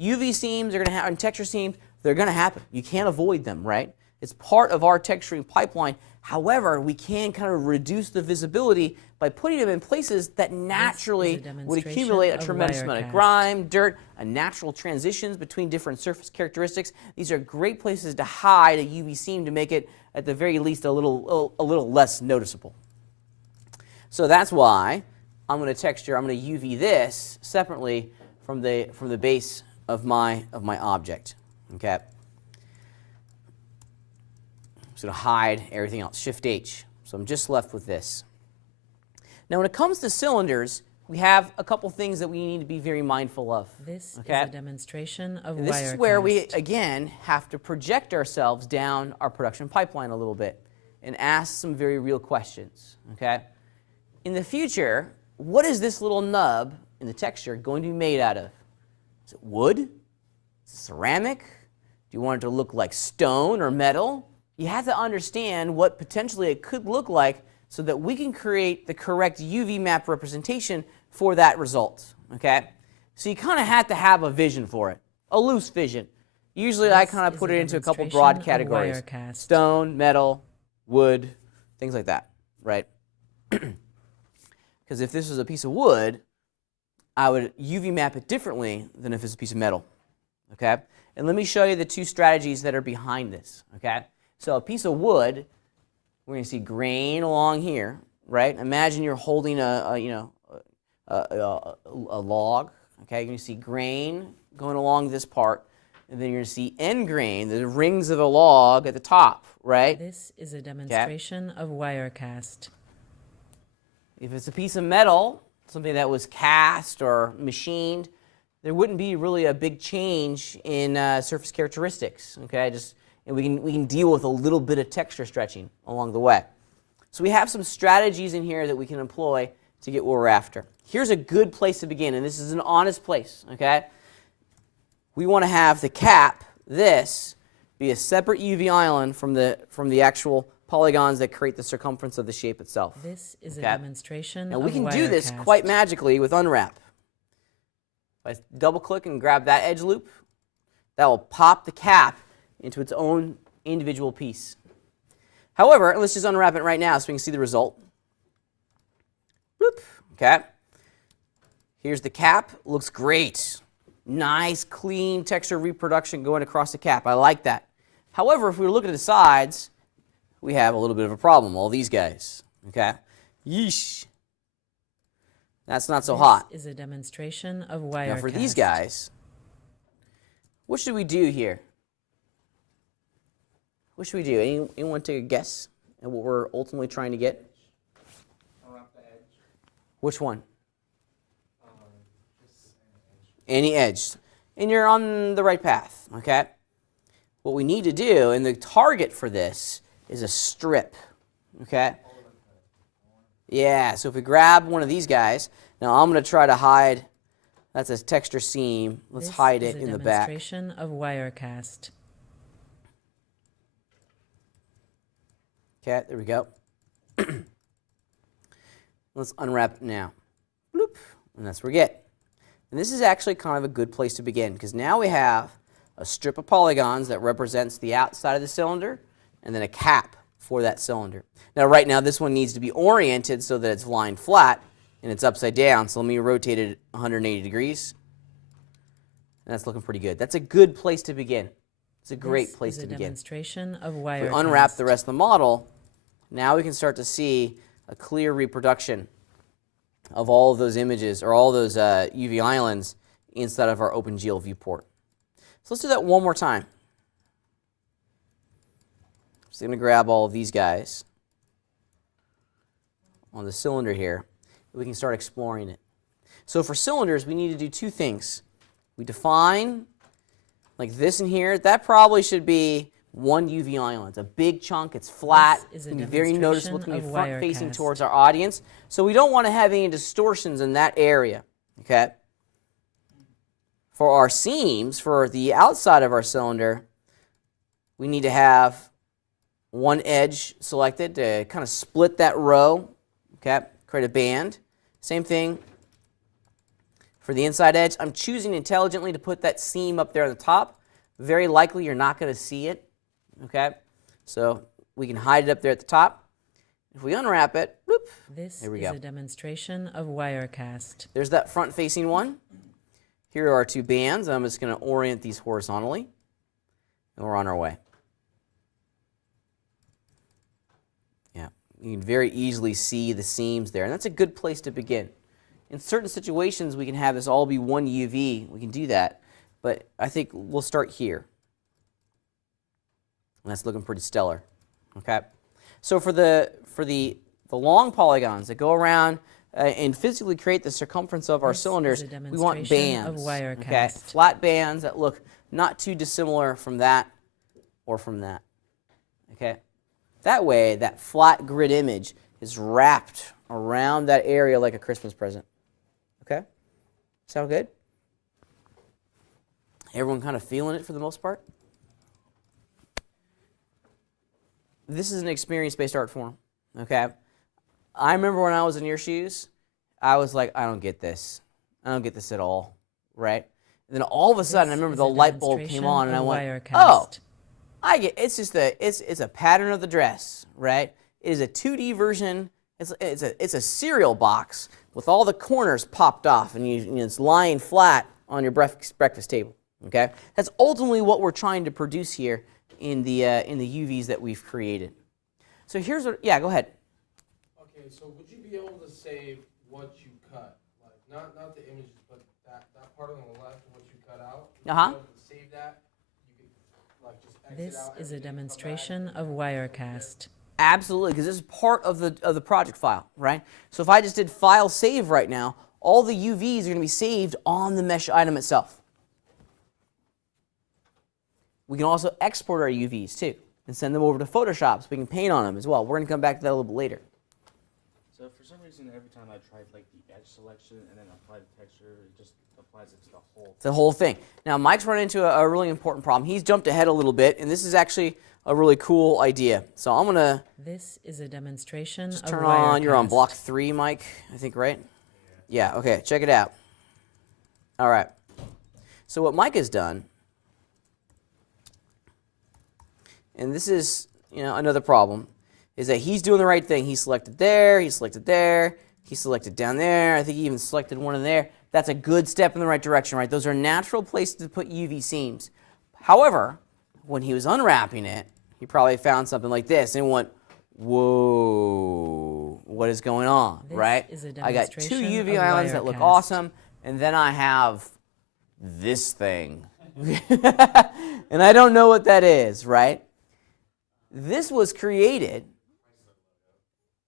UV seams are going to happen, texture seams, they're going to happen. You can't avoid them, right? It's part of our texturing pipeline. However, we can kind of reduce the visibility by putting them in places that naturally would demonstration accumulate a of tremendous amount of Wirecast. grime, dirt, and natural transitions between different surface characteristics. These are great places to hide a UV seam to make it, at the very least, a little less noticeable. So that's why I'm going to UV this separately from the base of my object. Okay. I'm just going to hide everything else. Shift H. So I'm just left with this. Now, when it comes to cylinders, we have a couple things that we need to be very mindful of. This okay? is a demonstration of And this Wirecast. is where we, again, have to project ourselves down our production pipeline a little bit and ask some very real questions. Okay? In the future, what is this little nub in the texture going to be made out of? Is it wood? Is it ceramic? Do you want it to look like stone or metal? You have to understand what potentially it could look like so that we can create the correct UV map representation for that result. Okay? So you kind of have to have a vision for it. a loose vision. Usually I This kind of is put a it into a couple broad demonstration of categories. Wirecast. Stone, metal, wood, things like that, right? Because if this was a piece of wood, I would UV map it differently than if it's a piece of metal, okay? And let me show you the two strategies that are behind this, okay? So a piece of wood, we're going to see grain along here, right? Imagine you're holding a log, okay? You're going to see grain going along this part, and then you're going to see end grain, the rings of the log at the top, right? This is a demonstration of Wirecast. If it's a piece of metal, something that was cast or machined, there wouldn't be really a big change in surface characteristics, okay? And we can deal with a little bit of texture stretching along the way. So we have some strategies in here that we can employ to get what we're after. Here's a good place to begin, and this is an honest place, okay? We want to have the cap, this, be a separate UV island from the actual polygons that create the circumference of the shape itself. This is a Okay? demonstration Now of we can do this Wirecast. quite magically with Unwrap. If I double click and grab that edge loop, that will pop the cap into its own individual piece. However, let's just unwrap it right now so we can see the result. Bloop. Okay. Here's the cap. Looks great. Nice, clean texture reproduction going across the cap. I like that. However, if we look at the sides, we have a little bit of a problem. All these guys. Okay. Yeesh. That's not so hot. This is a demonstration of Wirecast. Now for these guys, what should we do here? What should we do? Anyone take a guess at what we're ultimately trying to get? Unwrap the edge. Which one? Just Any edge. And you're on the right path, okay? What we need to do, and the target for this, is a strip, okay? Yeah, so if we grab one of these guys, now I'm going to try to hide, that's a texture seam. Let's hide it in the back. This is a demonstration of Wirecast. Okay, there we go. Let's unwrap it now. Bloop, and that's where we get. And this is actually kind of a good place to begin, because now we have a strip of polygons that represents the outside of the cylinder, and then a cap for that cylinder. Now right now this one needs to be oriented so that it's lying flat and it's upside down, so let me rotate it 180 degrees. And that's looking pretty good. That's a good place to begin. It's a great place to This is a begin. demonstration of If Wirecast. we unwrap the rest of the model, now we can start to see a clear reproduction of all of those images or all those UV islands inside of our OpenGL viewport. So let's do that one more time. Just going to grab all of these guys on the cylinder here. We can start exploring it. So for cylinders, we need to do two things. We define, like this in here, that probably should be one UV island. It's a big chunk, it's flat, This is a it's gonna be very noticeable, it's going to be demonstration of front-facing Wirecast. towards our audience. So we don't want to have any distortions in that area, okay? For our seams, for the outside of our cylinder, we need to have one edge selected to kind of split that row, okay? Create a band. Same thing for the inside edge. I'm choosing intelligently to put that seam up there on the top. Very likely you're not going to see it, okay? So we can hide it up there at the top. If we unwrap it, whoop, This there we is go. a demonstration of Wirecast. There's that front-facing one. Here are our two bands. I'm just going to orient these horizontally, and we're on our way. Yeah, you can very easily see the seams there, and that's a good place to begin. In certain situations, we can have this all be one UV. We can do that, but I think we'll start here. And that's looking pretty stellar. Okay, so for the long polygons that go around and physically create the circumference of our This is a cylinders, we want demonstration of bands. Wirecast. Okay, flat bands that look not too dissimilar from that or from that. Okay, that way that flat grid image is wrapped around that area like a Christmas present. Okay, sound good? Everyone kind of feeling it for the most part? This is an experience-based art form, okay? I remember when I was in your shoes, I was like, I don't get this. I don't get this at all, right? And then all of a sudden, I This remember is the a light bulb came demonstration on, and I of went, Wirecast. "Oh, I get. It's a pattern of the dress, right? It is a 2D version. It's a cereal box with all the corners popped off, and it's lying flat on your breakfast table. Okay, that's ultimately what we're trying to produce here in the UVs that we've created. So here's what. Yeah, go ahead. Okay, so would you be able to save what you cut? Like not the images, but that part on the left, what you cut out? Would you be able to save that? You could like just exit This out is a everything, come back, demonstration and of then Wirecast. Absolutely, because this is part of the project file, right? So if I just did file save right now, all the UVs are going to be saved on the mesh item itself. We can also export our UVs too and send them over to Photoshop so we can paint on them as well. We're going to come back to that a little bit later. So for some reason, every time I tried like the edge selection and then apply the texture, it just applies it to the whole. The whole thing. Now Mike's run into a really important problem. He's jumped ahead a little bit, and this is actually a really cool idea. So I'm going to This is a demonstration of turn on, you're on Wirecast. block 3, Mike, I think, right? Yeah, okay, check it out. All right. So what Mike has done, and this is, another problem, is that he's doing the right thing. He selected there, he selected there, he selected down there. I think he even selected one in there. That's a good step in the right direction, right? Those are natural places to put UV seams. However, when he was unwrapping it, he probably found something like this and went, whoa, what is going on, This right? is a I got 2 demonstration UV of islands that look Wirecast. awesome, and then I have this thing. And I don't know what that is, right? This was created.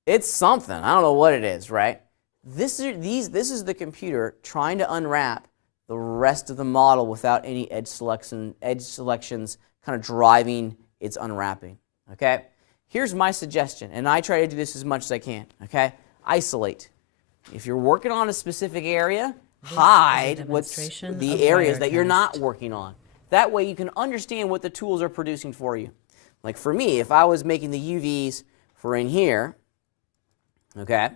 It's something. I don't know what it is, right? This is the computer trying to unwrap the rest of the model without any edge selections kind of driving its unwrapping, okay? Here's my suggestion, and I try to do this as much as I can, okay? Isolate. If you're working on a specific area, hide what's demonstration the of areas that you're not Wirecast. working on. That way you can understand what the tools are producing for you. Like for me, if I was making the UVs for in here, okay,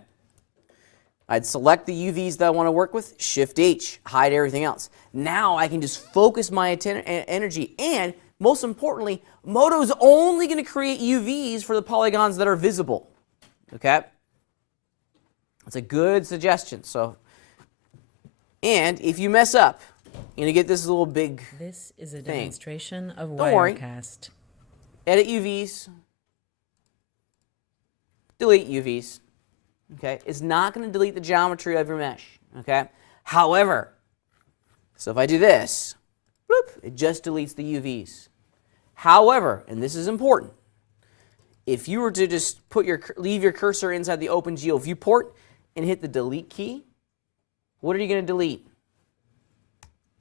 I'd select the UVs that I want to work with, Shift-H, hide everything else. Now I can just focus my energy, and most importantly, Moto's only going to create UVs for the polygons that are visible, okay? That's a good suggestion. So, and if you mess up, you're going to get this little big This is a thing. demonstration of Don't worry. Wirecast. edit UVs, delete UVs. Okay, it's not going to delete the geometry of your mesh. Okay, however, so if I do this, bloop, it just deletes the UVs. However, and this is important, if you were to just leave your cursor inside the OpenGL viewport and hit the delete key, what are you going to delete?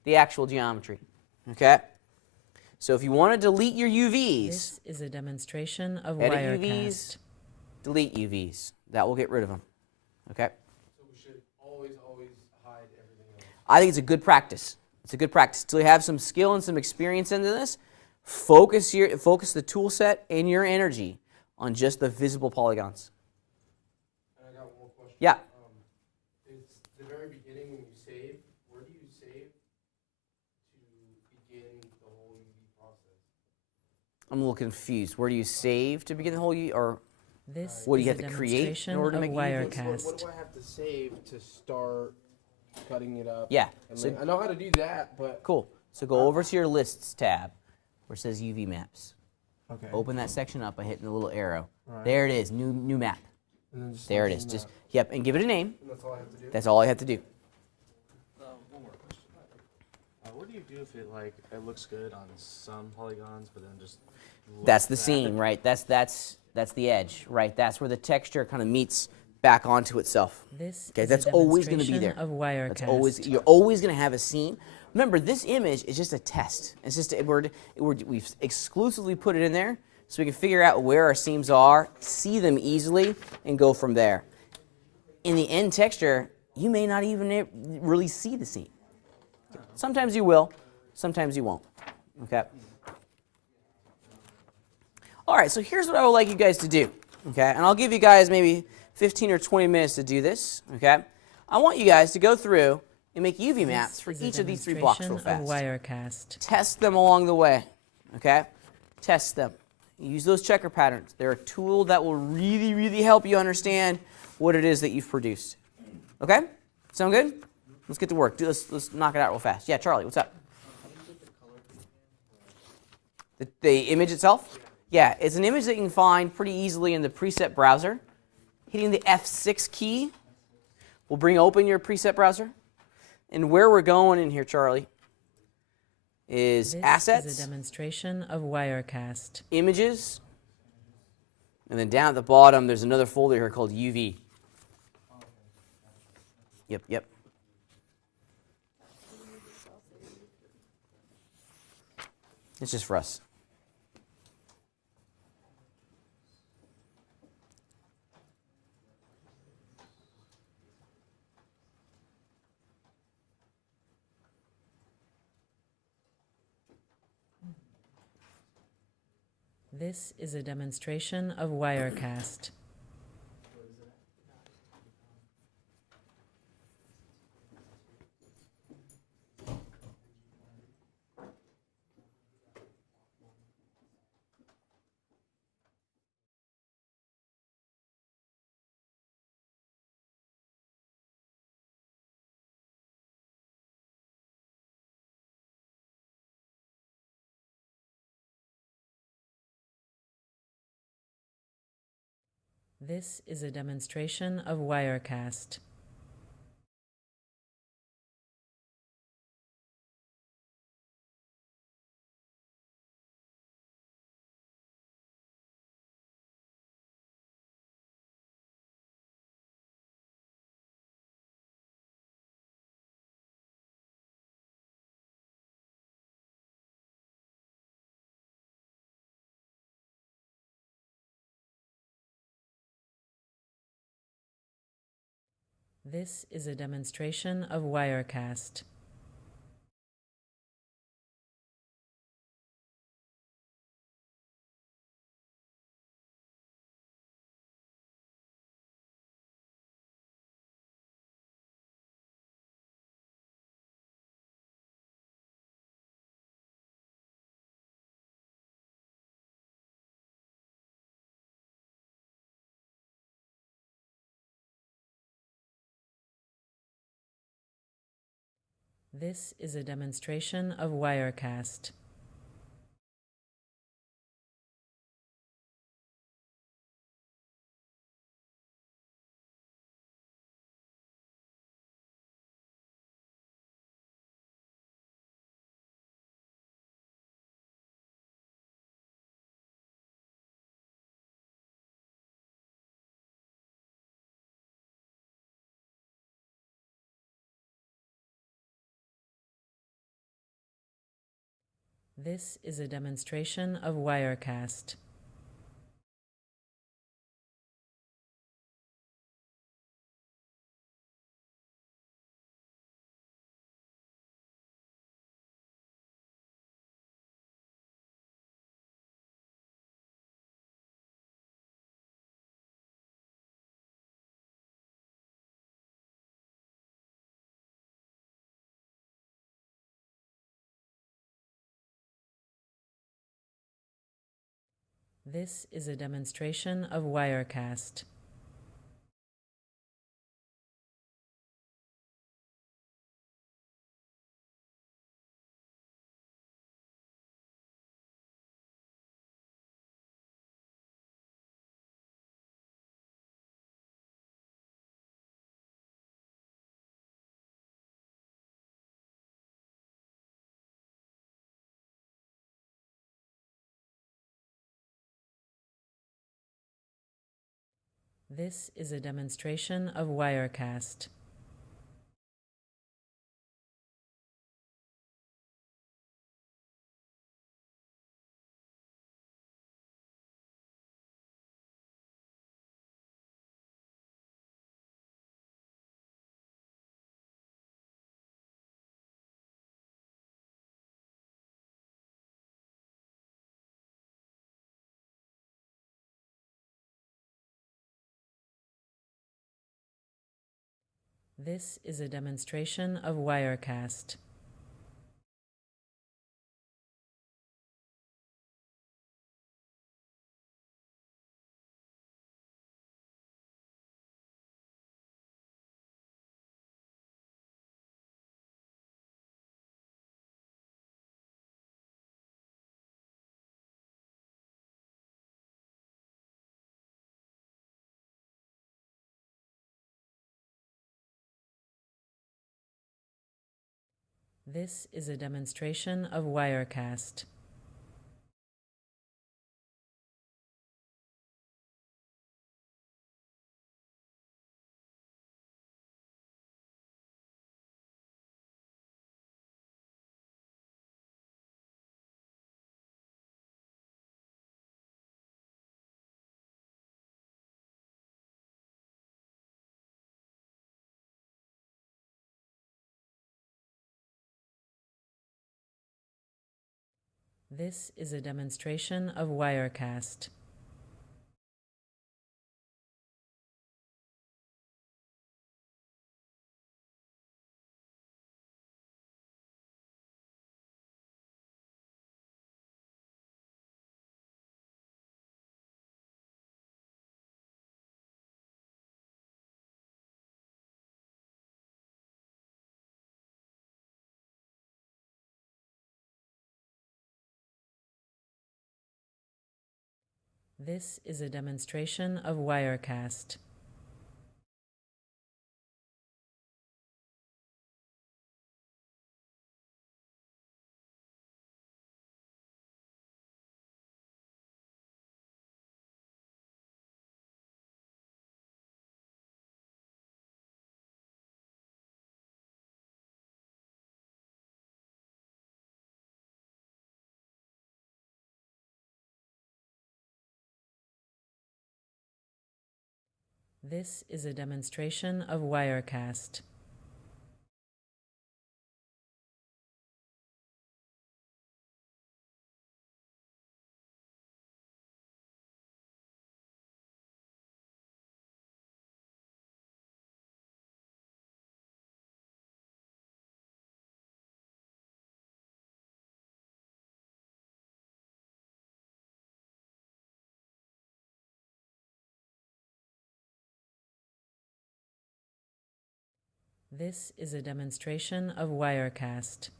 The actual geometry. Okay. So if you want to delete your UVs, This is a demonstration of edit Wirecast. UVs, delete UVs. That will get rid of them. Okay? So we should always hide everything else. I think it's a good practice. It's a good practice. Until you have some skill and some experience into this, focus the tool set and your energy on just the visible polygons. And I got one more question. Yeah. It's the very beginning when you save. Where do you save to begin the whole UV process? I'm a little confused. Where do you save to begin the whole or This what do is you a have to create in demonstration order to of make a UV? Wirecast. What do I have to save to start cutting it up? Yeah. And So I know how to do that, but cool. So go over to your lists tab where it says UV maps. okay. Open that section up by hitting the little arrow. Right. There it is. New map. And then just There it select is. the Just map. yep, and give it a name. And that's all I have to do. That's all I have to do. One more question. What do you do if it looks good on some polygons, but then just That's the seam, right? That's the edge, right? That's where the texture kind of meets back onto itself. This Okay, is that's a always going to be there. demonstration of Wirecast. That's always you're always going to have a seam. Remember, this image is just a test. It's just we've exclusively put it in there so we can figure out where our seams are, see them easily, and go from there. In the end texture, you may not even really see the seam. Sometimes you will, sometimes you won't. Okay. All right, so here's what I would like you guys to do. Okay, and I'll give you guys maybe 15 or 20 minutes to do this. Okay, I want you guys to go through and make UV maps This for is a each of these 3 blocks real demonstration of fast. Wirecast. Test them along the way, okay? Test them. Use those checker patterns. They're a tool that will really, really help you understand what it is that you've produced. Okay? Sound good? Let's get to work. Let's knock it out real fast. Yeah, Charlie, what's up? The image itself? Yeah, it's an image that you can find pretty easily in the preset browser. Hitting the F6 key will bring open your preset browser. And where we're going in here, Charlie, is This assets, is a demonstration of Wirecast. images, and then down at the bottom, there's another folder here called UV. Yep. It's just for us. This is a demonstration of Wirecast. This is a demonstration of Wirecast. This is a demonstration of Wirecast. This is a demonstration of Wirecast. This is a demonstration of Wirecast. This is a demonstration of Wirecast. This is a demonstration of Wirecast. This is a demonstration of Wirecast. This is a demonstration of Wirecast. This is a demonstration of Wirecast. This is a demonstration of Wirecast. This is a demonstration of Wirecast. This is a demonstration of Wirecast.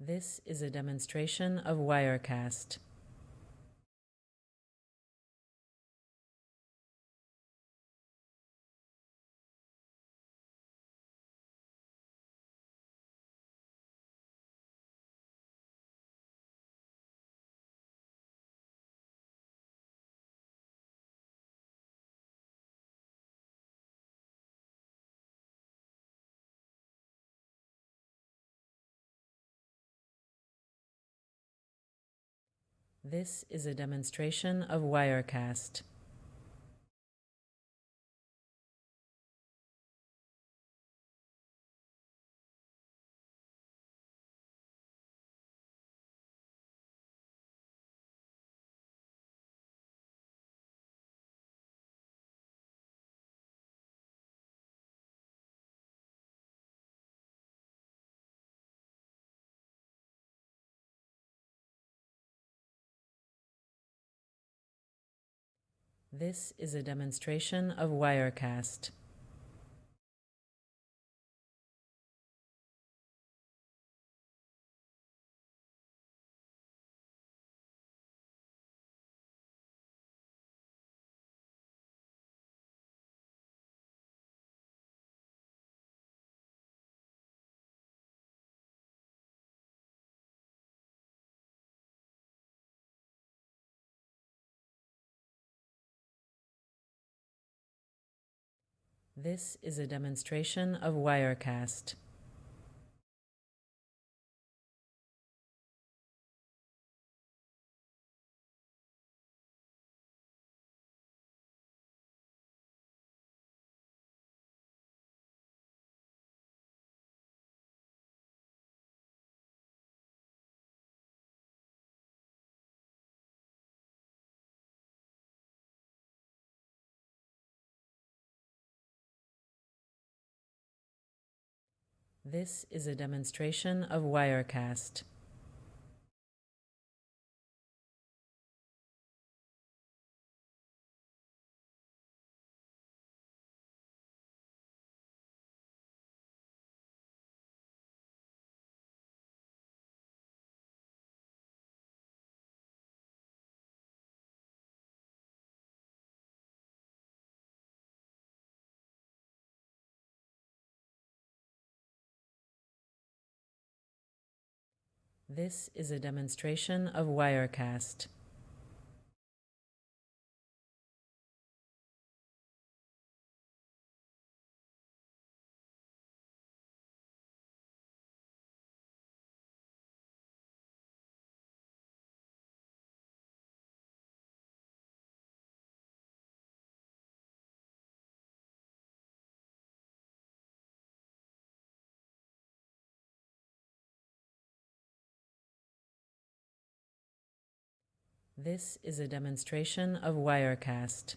This is a demonstration of Wirecast. This is a demonstration of Wirecast. This is a demonstration of Wirecast. This is a demonstration of Wirecast. This is a demonstration of Wirecast. This is a demonstration of Wirecast. This is a demonstration of Wirecast.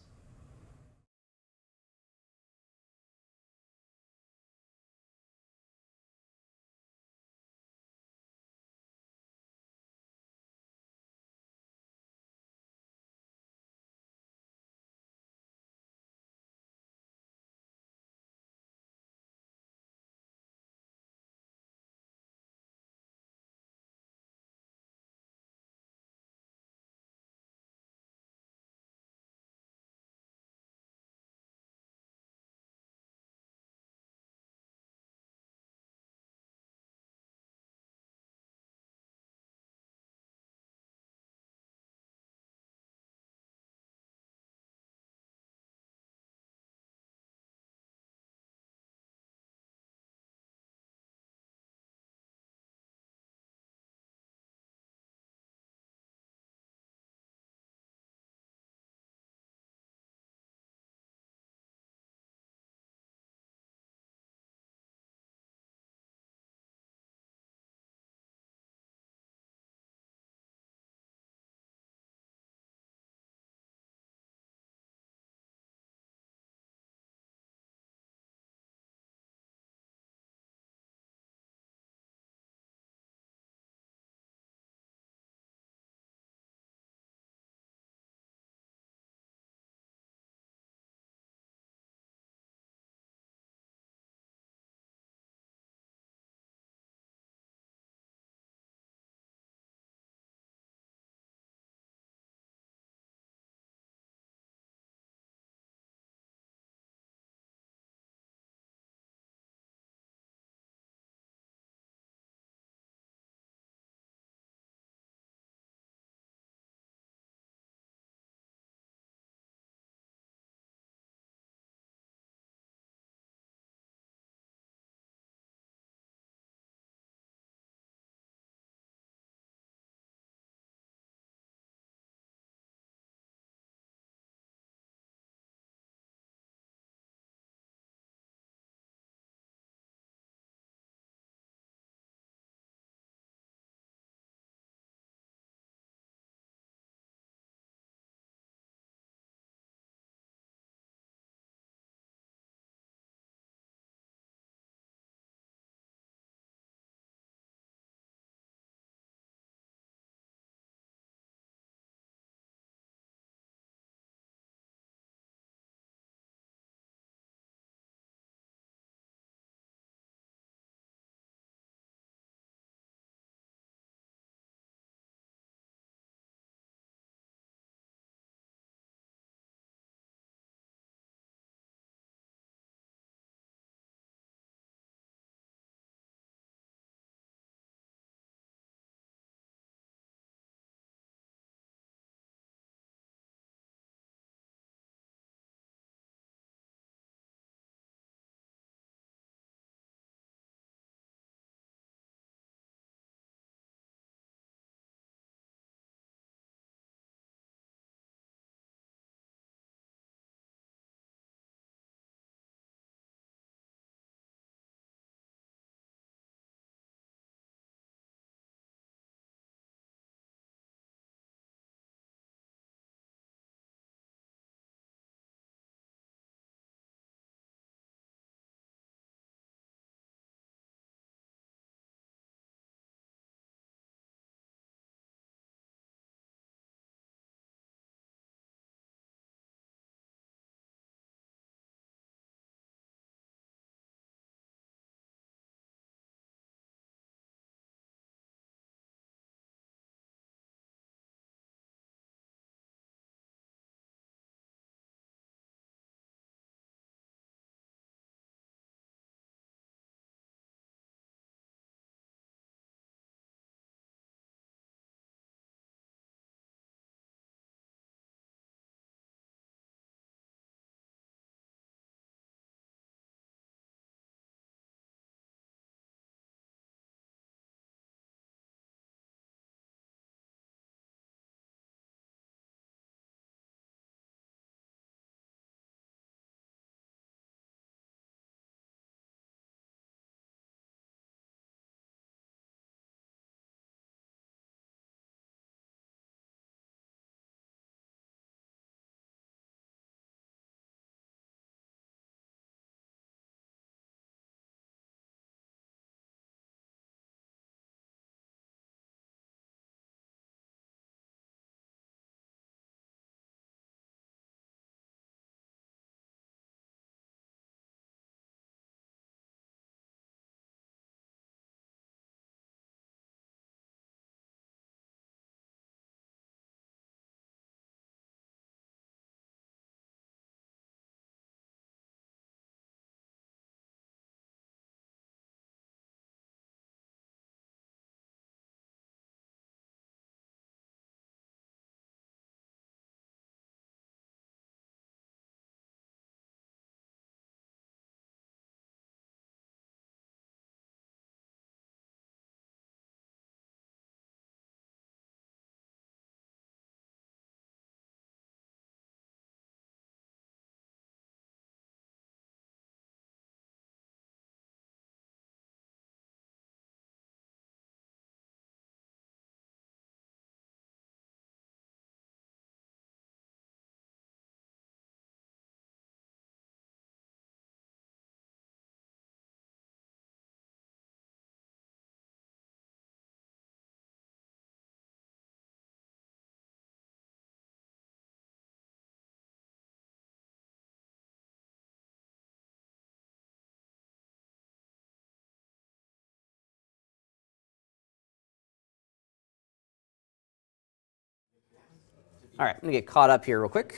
All right, I'm going to get caught up here real quick.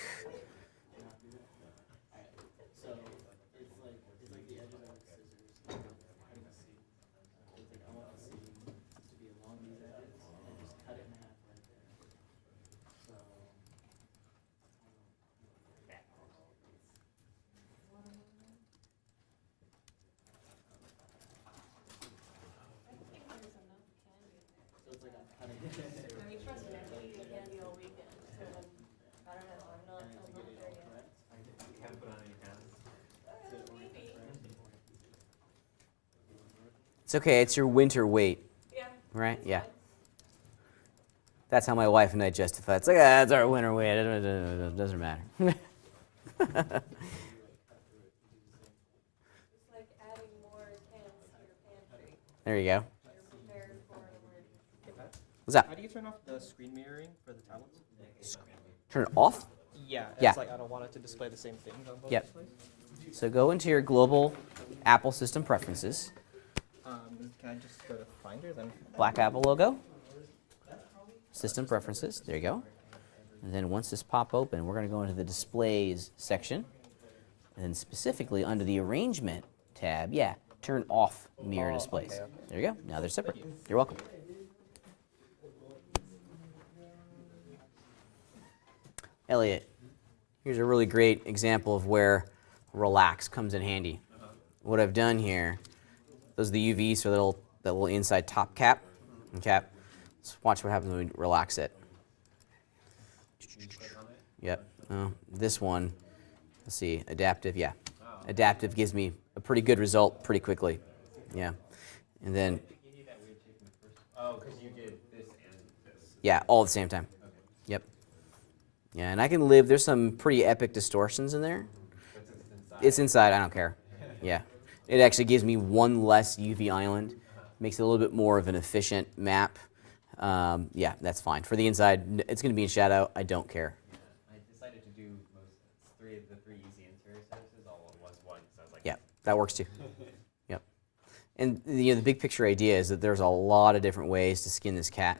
It's okay, it's your winter weight. Yeah. Right? Yeah. That's how my wife and I justify it. It's like, that's our winter weight. It doesn't matter. It's like adding more cans to your pantry. There you go. You're prepared for it. What's that? How do you turn off the screen mirroring for the tablets? Turn it off? Yeah, Yeah. it's like I don't want it to display the same thing on both Yep. displays. So go into your global Apple system preferences. Can I just go to Finder then? Black Apple logo. System preferences. There you go. And then once this pop open, we're going to go into the displays section. And then specifically under the arrangement tab, yeah, turn off mirror displays. okay. There you go. Now they're separate. You're welcome. Elliot, here's a really great example of where relax comes in handy. What I've done here, those are the UVs for that little inside top cap. Cap. Let's watch what happens when we relax it. Yep. This one, let's see, adaptive, yeah. Adaptive gives me a pretty good result pretty quickly. Yeah. And then, Oh, because you did this and this. yeah, all at the same time. Yep. Yeah, and I can live, there's some pretty epic distortions in there. But since it's inside. It's inside, I don't care. Yeah. It actually gives me one less UV island. Makes it a little bit more of an efficient map. Yeah, that's fine. For the inside, it's going to be in shadow. I don't care. I decided to do the three easy interior services all in one, so I was like, Yeah, that works too. Yep. And the big picture idea is that there's a lot of different ways to skin this cat.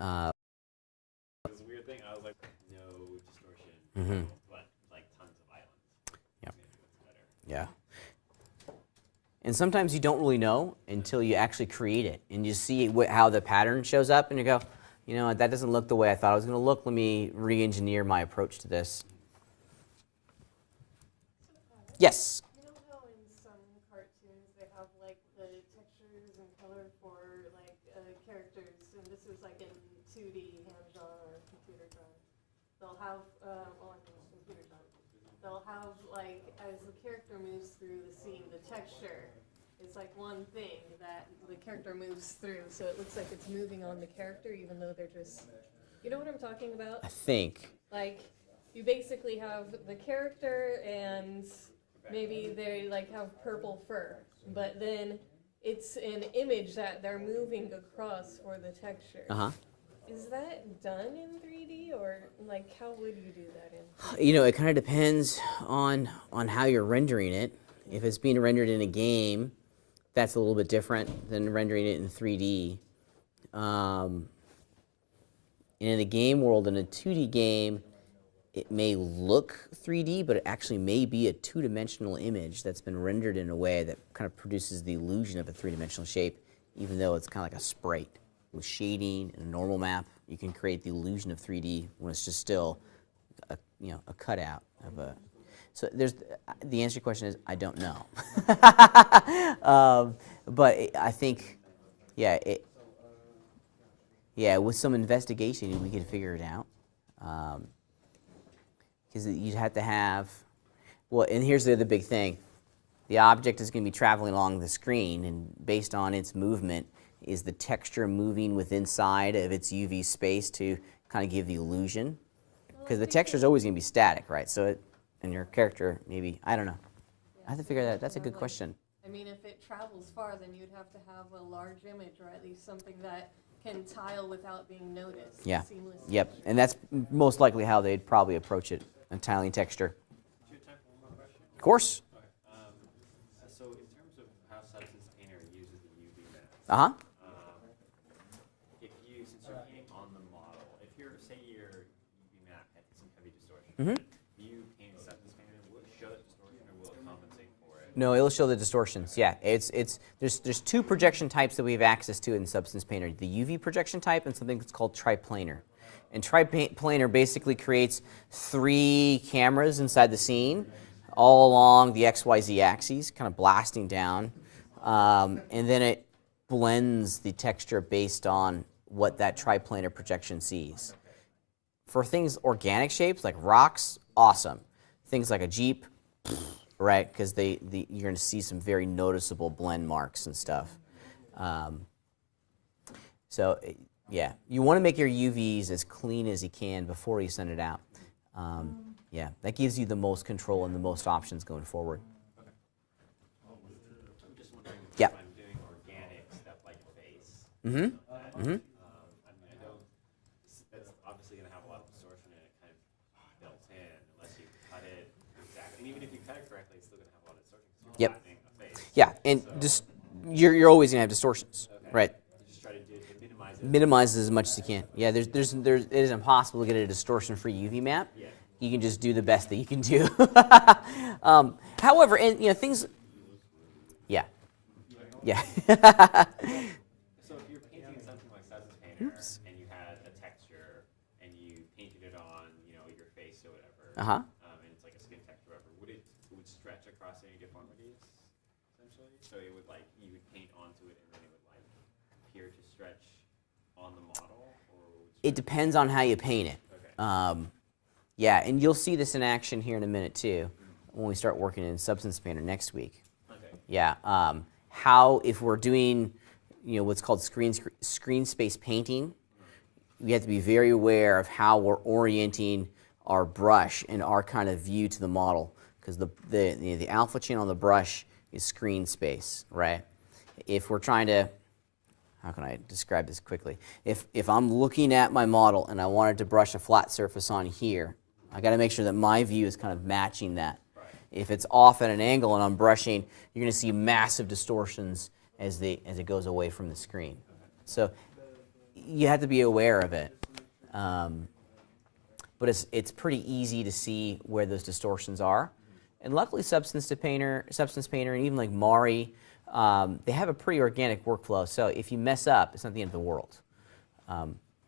It was a weird thing. I was like, no distortion, but like tons of islands. Yep. Maybe it's better. Yeah. And sometimes you don't really know until you actually create it and you see how the pattern shows up and you go, you know, that doesn't look the way I thought it was going to look. Let me re-engineer my approach to this. Yes? You know how in some cartoons they have like the textures and color for like characters, and this is like in 2D hand-drawn or computer drawn. They'll have, well, I mean, computer drawn. They'll have like as the character moves through the scene, the texture is like one thing that the character moves through, so it looks like it's moving on the character, even though they're just. You know what I'm talking about? I think. Like, you basically have the character and maybe they like have purple fur, but then it's an image that they're moving across for the texture. Uh-huh. Is that done in 3D, or like how would you do that in 3D? You know, it kind of depends on how you're rendering it. If it's being rendered in a game, that's a little bit different than rendering it in 3D. In a game world, in a 2D game, it may look 3D, but it actually may be a two-dimensional image that's been rendered in a way that kind of produces the illusion of a three-dimensional shape, even though it's kind of like a sprite. With shading and a normal map, you can create the illusion of 3D when it's just still a cutout of a. So the answer to your question is I don't know. But I think, with some investigation we could figure it out. Because you'd have to have, well, and here's the other big thing. The object is going to be traveling along the screen, and based on its movement, is the texture moving within inside of its UV space to kind of give the illusion? Because the texture is always going to be static, right? So, and your character, maybe, I don't know. I have to figure that out. That's a good question. I mean, if it travels far, then you'd have to have a large image, or at least something that can tile without being noticed. Yeah. Seamlessly. Yep. And that's most likely how they'd probably approach it, a tiling texture. Do you have time for one more question? Of course. So in terms of how Substance Painter uses the UV maps, Uh-huh. if you, since you're painting on the model, if you're, say your UV map Mm-hmm. You paint substance painter, will it show the distortion or will it compensate for it? No, it'll show the distortions. Yeah, there's two projection types that we have access to in Substance Painter: the UV projection type and something that's called triplanar. And triplanar basically creates 3 cameras inside the scene, all along the XYZ axes, kind of blasting down, and then it blends the texture based on what that triplanar projection sees. For things organic shapes like rocks, awesome. Things like a Jeep, right? Because you're going to see some very noticeable blend marks and stuff. Yeah, you want to make your UVs as clean as you can before you send it out. Yeah, that gives you the most control and the most options going forward. I'm just wondering Yeah. if I'm doing organic stuff like face. Mm-hmm. Mm-hmm. I mean, I don't. That's obviously going to have a lot of distortion and it kind of built in unless you cut it exactly. And even if you cut it correctly, it's still going to have a lot of distortion. 'Cause you're Yep. flattening a face. Yeah, and just you're always going to have distortions, right? You just try to minimize it. Minimize it as much as you can. Yeah, it is impossible to get a distortion-free UV map. Yeah. You can just do the best that you can do. However, and things. Yeah. Yeah. So if you're painting something like Substance Painter and you had a texture and you painted it on, your face or whatever, and it's like a skin texture or whatever, it would stretch across any deformities, essentially? So it would you would paint onto it and then it would appear to stretch on the model? It depends on how you paint it. Okay. Yeah, and you'll see this in action here in a minute too, when we start working in Substance Painter next week. Okay. Yeah, if we're doing, what's called screen space painting, we have to be very aware of how we're orienting our brush and our kind of view to the model, because the alpha channel on the brush is screen space, right? If we're trying to, how can I describe this quickly? If I'm looking at my model and I wanted to brush a flat surface on here, I got to make sure that my view is kind of matching that. Right. If it's off at an angle and I'm brushing, you're going to see massive distortions as it goes away from the screen. So you have to be aware of it. But it's pretty easy to see where those distortions are. And luckily Substance Painter, and even like Mari, they have a pretty organic workflow. So if you mess up, it's not the end of the world.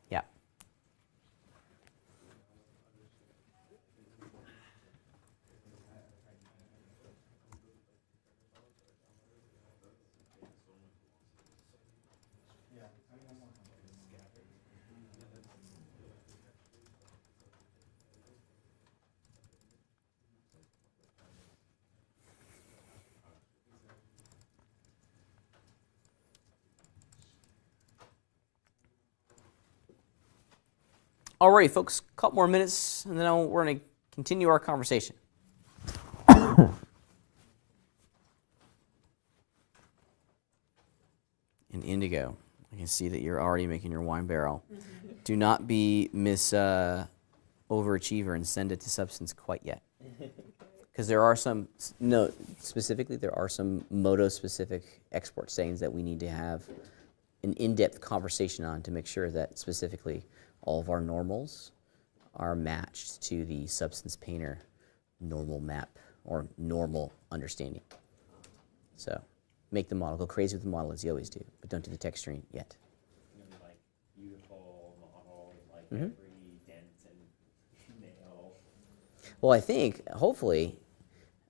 Yeah. Alrighty, folks, a couple more minutes, and then we're going to continue our conversation. And Indigo, I can see that you're already making your wine barrel. Do not be Miss Overachiever and send it to Substance quite yet. Because there are some, specifically there are some Moto-specific export settings that we need to have an in-depth conversation on to make sure that specifically all of our normals are matched to the Substance Painter normal map or normal understanding. So make the model, go crazy with the model as you always do, but don't do the texturing yet. Beautiful model, every dent and nail. Well, I think, hopefully,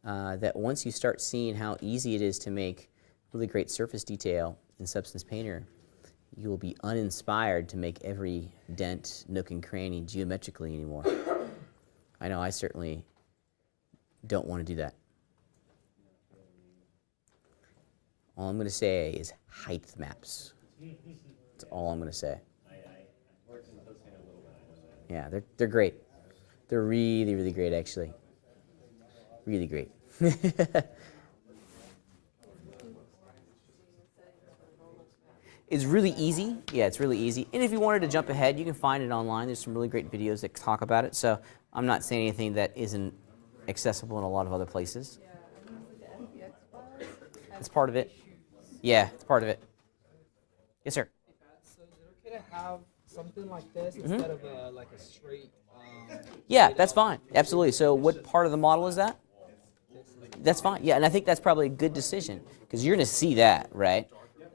that once you start seeing how easy it is to make really great surface detail in Substance Painter, you will be uninspired to make every dent, nook, and cranny geometrically anymore. I know I certainly don't want to do that. All I'm going to say is height maps. That's all I'm going to say. I worked in those kind of a little bit. I know that. Yeah, they're great. They're really, really great, actually. Really great. It's really easy. Yeah, it's really easy. And if you wanted to jump ahead, you can find it online. There's some really great videos that talk about it. So I'm not saying anything that isn't accessible in a lot of other places. It's part of it. Yeah, it's part of it. Yes, sir. So is it okay to have something like this instead of like a straight Yeah, that's fine. Absolutely. So what part of the model is that? That's fine. Yeah, and I think that's probably a good decision because you're going to see that, right?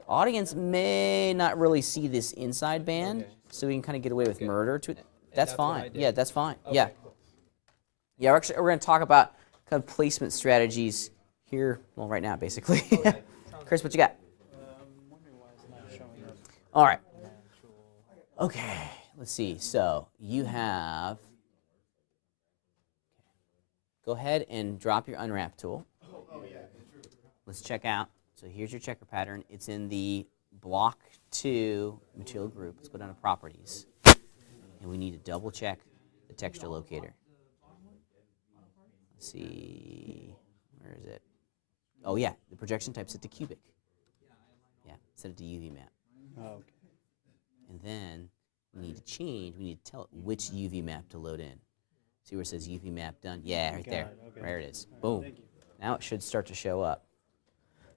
Audience may not really see this inside band, so we can kind of get away with murder to it. That's fine. Yeah, that's fine. Yeah. Yeah, we're going to talk about kind of placement strategies here, well, right now, basically. Chris, what you got? All right. Okay, let's see. So you have, go ahead and drop your Unwrap tool. Let's check out. So here's your checker pattern. It's in the block 2 material group. Let's go down to properties. And we need to double check the texture locator. Let's see, where is it? Oh yeah, the projection type set to cubic. Yeah, set it to UV map. Oh, okay. And then we need to change, we need to tell it which UV map to load in. See where it says UV map done? Yeah, right there. Okay. There it is. Boom. Now it should start to show up.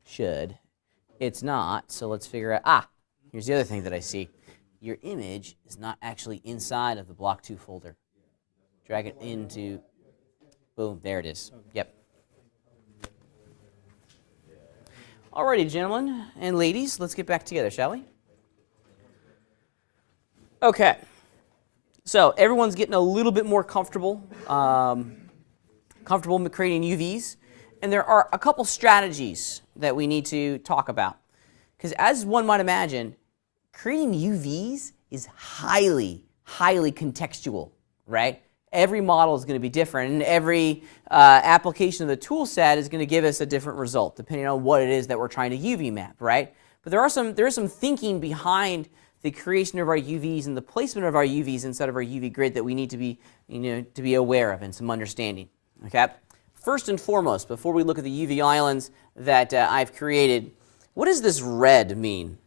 Should. It's not, so let's figure out, here's the other thing that I see. Your image is not actually inside of the block 2 folder. Drag it into, boom, there it is. Yep. Alrighty, gentlemen and ladies, let's get back together, shall we? Okay. So everyone's getting a little bit more comfortable, comfortable creating UVs. And there are a couple strategies that we need to talk about. Because as one might imagine, creating UVs is highly, highly contextual, right? Every model is going to be different, and every application of the tool set is going to give us a different result, depending on what it is that we're trying to UV map, right? But there is some thinking behind the creation of our UVs and the placement of our UVs inside of our UV grid that we need to be aware of and some understanding. Okay. First and foremost, before we look at the UV islands that I've created, what does this red mean?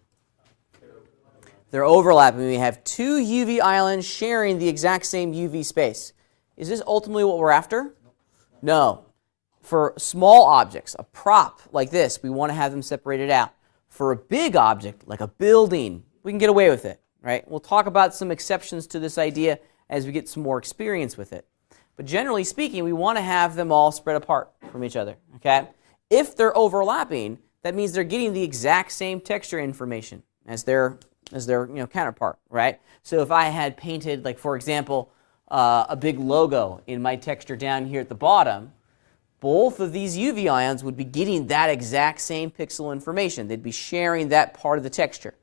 They're overlapping. We have 2 UV islands sharing the exact same UV space. Is this ultimately what we're after? No. For small objects, a prop like this, we want to have them separated out. For a big object, like a building, we can get away with it, right? We'll talk about some exceptions to this idea as we get some more experience with it. But generally speaking, we want to have them all spread apart from each other, okay? If they're overlapping, that means they're getting the exact same texture information as their counterpart, right? So if I had painted, like for example, a big logo in my texture down here at the bottom, both of these UV ions would be getting that exact same pixel information. They'd be sharing that part of the texture.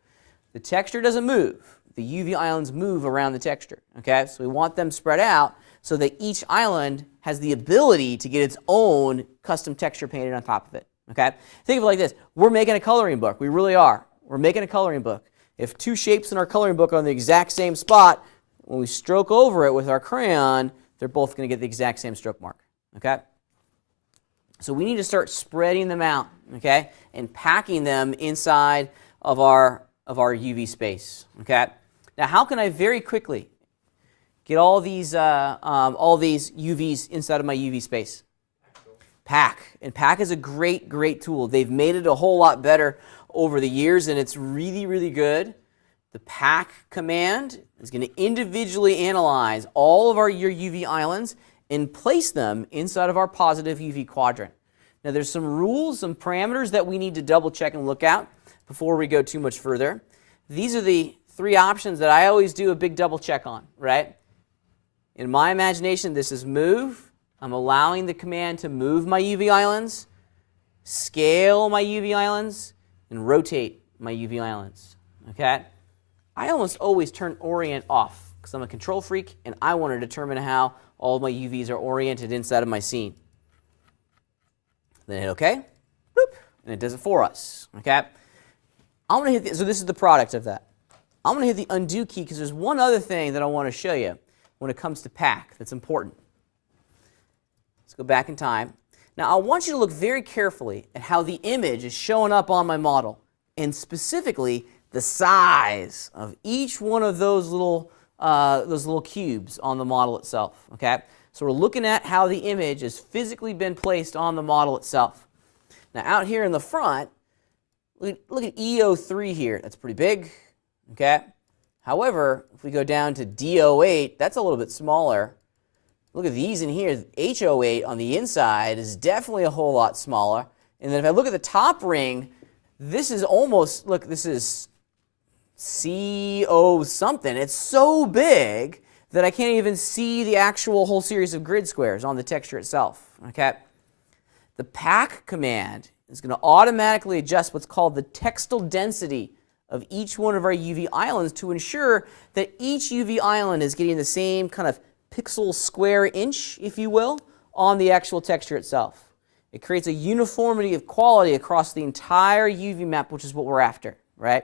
The texture doesn't move. The UV islands move around the texture, okay? So we want them spread out so that each island has the ability to get its own custom texture painted on top of it, okay? Think of it like this. We're making a coloring book. We really are. We're making a coloring book. If 2 shapes in our coloring book are on the exact same spot, when we stroke over it with our crayon, they're both going to get the exact same stroke mark, okay? So we need to start spreading them out, okay, and packing them inside of our UV space, okay? Now, how can I very quickly get all these UVs inside of my UV space? Pack. And Pack is a great, great tool. They've made it a whole lot better over the years, and it's really, really good. The Pack command is going to individually analyze all of your UV islands and place them inside of our positive UV quadrant. Now, there's some rules, some parameters that we need to double check and look at before we go too much further. These are the 3 options that I always do a big double check on, right? In my imagination, this is move. I'm allowing the command to move my UV islands, scale my UV islands, and rotate my UV islands, okay? I almost always turn Orient off because I'm a control freak and I want to determine how all of my UVs are oriented inside of my scene. Then hit OK, boop, and it does it for us, okay? I'm going to hit so this is the product of that. I'm going to hit the undo key because there's one other thing that I want to show you when it comes to Pack that's important. Let's go back in time. Now, I want you to look very carefully at how the image is showing up on my model, and specifically the size of each one of those little cubes on the model itself. Okay, so we're looking at how the image has physically been placed on the model itself. Now, out here in the front, look at E03 here. That's pretty big. Okay. However, if we go down to D08, that's a little bit smaller. Look at these in here. H08 on the inside is definitely a whole lot smaller. And then if I look at the top ring, this is almost, look, this is CO something. It's so big that I can't even see the actual whole series of grid squares on the texture itself. Okay? The pack command is going to automatically adjust what's called the textile density of each one of our UV islands to ensure that each UV island is getting the same kind of pixel square inch, if you will, on the actual texture itself. It creates a uniformity of quality across the entire UV map, which is what we're after, right?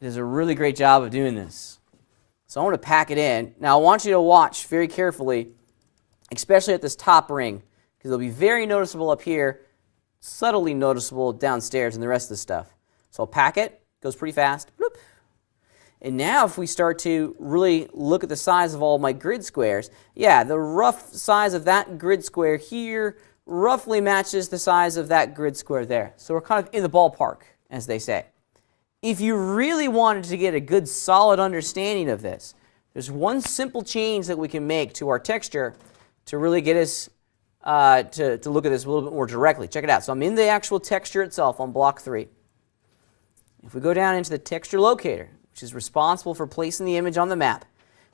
It does a really great job of doing this. So I want to pack it in. Now I want you to watch very carefully, especially at this top ring, because it'll be very noticeable up here, subtly noticeable downstairs and the rest of the stuff. So I'll pack it, goes pretty fast. Bloop. And now if we start to really look at the size of all my grid squares, yeah, the rough size of that grid square here roughly matches the size of that grid square there. So we're kind of in the ballpark, as they say. If you really wanted to get a good solid understanding of this, there's one simple change that we can make to our texture to really get us to look at this a little bit more directly. Check it out. So I'm in the actual texture itself on block 3. If we go down into the texture locator, which is responsible for placing the image on the map,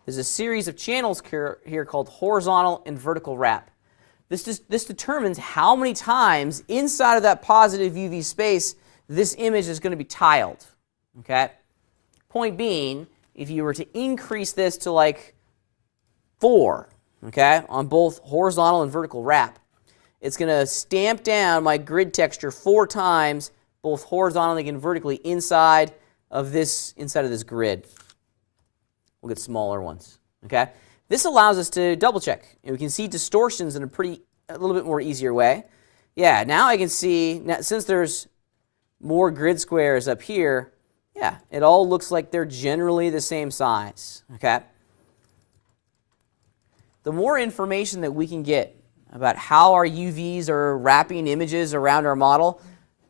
there's a series of channels here called horizontal and vertical wrap. This determines how many times inside of that positive UV space this image is going to be tiled. Okay? Point being, if you were to increase this to like 4, okay, on both horizontal and vertical wrap, it's going to stamp down my grid texture 4 times, both horizontally and vertically inside of this grid. We'll get smaller ones. Okay? This allows us to double check, and we can see distortions in a little bit more easier way. Yeah, now I can see, now, since there's more grid squares up here, yeah, it all looks like they're generally the same size. Okay? The more information that we can get about how our UVs are wrapping images around our model,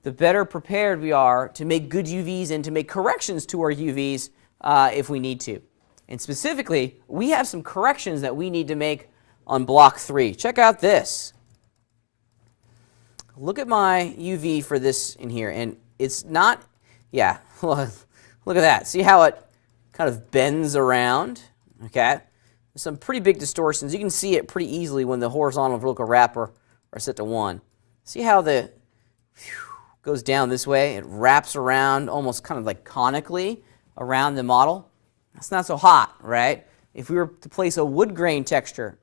the better prepared we are to make good UVs and to make corrections to our UVs if we need to. And specifically, we have some corrections that we need to make on block 3. Check out this. Look at my UV for this in here, and it's not, yeah, look at that. See how it kind of bends around? Okay? There's some pretty big distortions. You can see it pretty easily when the horizontal and vertical wrap are set to 1. See how the goes down this way? It wraps around almost kind of like conically around the model. That's not so hot, right? If we were to place a wood grain texture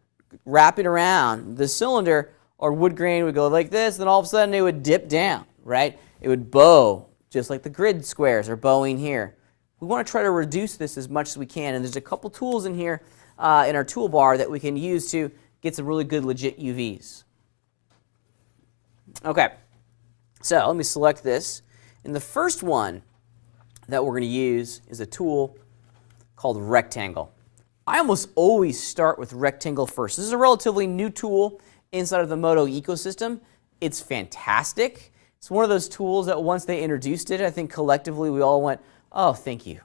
wrapping around the cylinder, our wood grain would go like this, then all of a sudden it would dip down, right? It would bow, just like the grid squares are bowing here. We want to try to reduce this as much as we can, and there's a couple tools in here in our toolbar that we can use to get some really good legit UVs. Okay. So let me select this. And the first one that we're going to use is a tool called Rectangle. I almost always start with Rectangle first. This is a relatively new tool inside of the Moto ecosystem. It's fantastic. It's one of those tools that once they introduced it, I think collectively we all went, oh, thank you.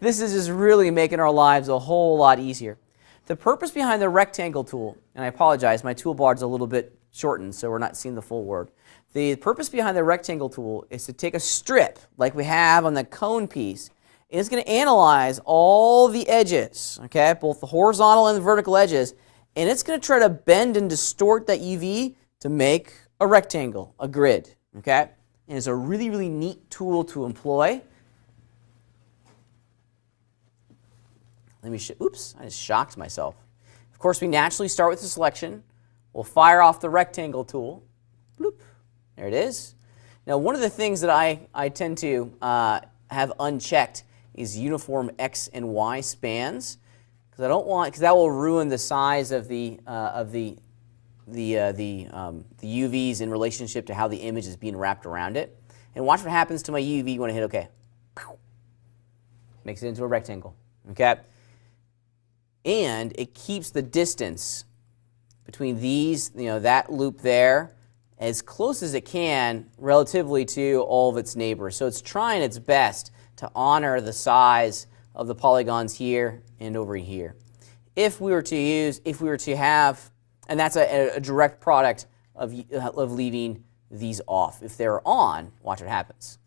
This is just really making our lives a whole lot easier. The purpose behind the Rectangle tool, and I apologize, my toolbar is a little bit shortened, so we're not seeing the full word. The purpose behind the Rectangle tool is to take a strip like we have on the cone piece, and it's going to analyze all the edges, okay, both the horizontal and the vertical edges, and it's going to try to bend and distort that UV to make a rectangle, a grid, okay? And it's a really, really neat tool to employ. Let me oops, I just shocked myself. Of course, we naturally start with the selection. We'll fire off the Rectangle tool. Bloop. There it is. Now, one of the things that I tend to have unchecked is uniform X and Y spans, because I don't want, because that will ruin the size of the UVs in relationship to how the image is being wrapped around it. And watch what happens to my UV when I hit OK. Makes it into a rectangle. Okay. And it keeps the distance between these, that loop there, as close as it can relatively to all of its neighbors. So it's trying its best to honor the size of the polygons here and over here. if we were to have, and that's a direct product of leaving these off. If they're on, watch what happens.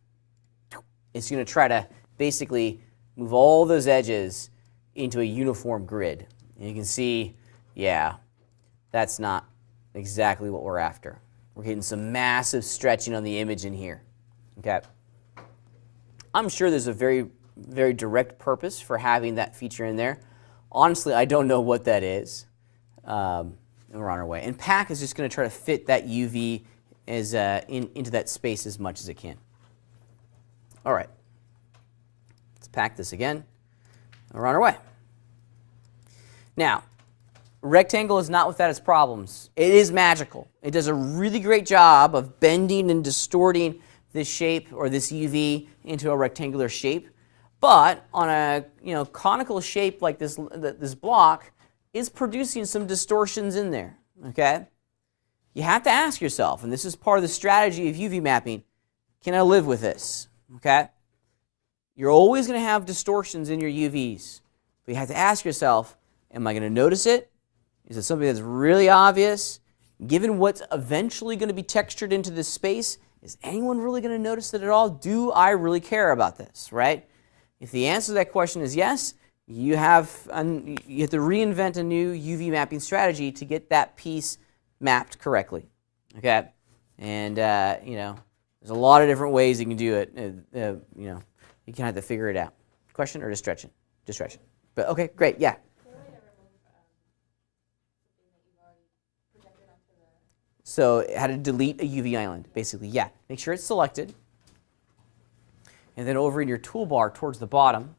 It's going to try to basically move all those edges into a uniform grid. And you can see, yeah, that's not exactly what we're after. We're getting some massive stretching on the image in here. Okay. I'm sure there's a very, very direct purpose for having that feature in there. Honestly, I don't know what that is. And we're on our way. And Pack is just going to try to fit that UV into that space as much as it can. All right. Let's pack this again. We're on our way. Now, rectangle is not without its problems. It is magical. It does a really great job of bending and distorting this shape or this UV into a rectangular shape. But on a conical shape like this block, it's producing some distortions in there. Okay? You have to ask yourself, and this is part of the strategy of UV mapping, can I live with this? Okay? You're always going to have distortions in your UVs. But you have to ask yourself, am I going to notice it? Is it something that's really obvious? Given what's eventually going to be textured into this space, is anyone really going to notice it at all? Do I really care about this, right? If the answer to that question is yes, you have to reinvent a new UV mapping strategy to get that piece mapped correctly, okay? And, there's a lot of different ways you can do it. You kind of have to figure it out. Question or distraction? Distraction. But, okay, great, yeah. So how to delete a UV island, basically, yeah. Make sure it's selected. And then over in your toolbar towards the bottom,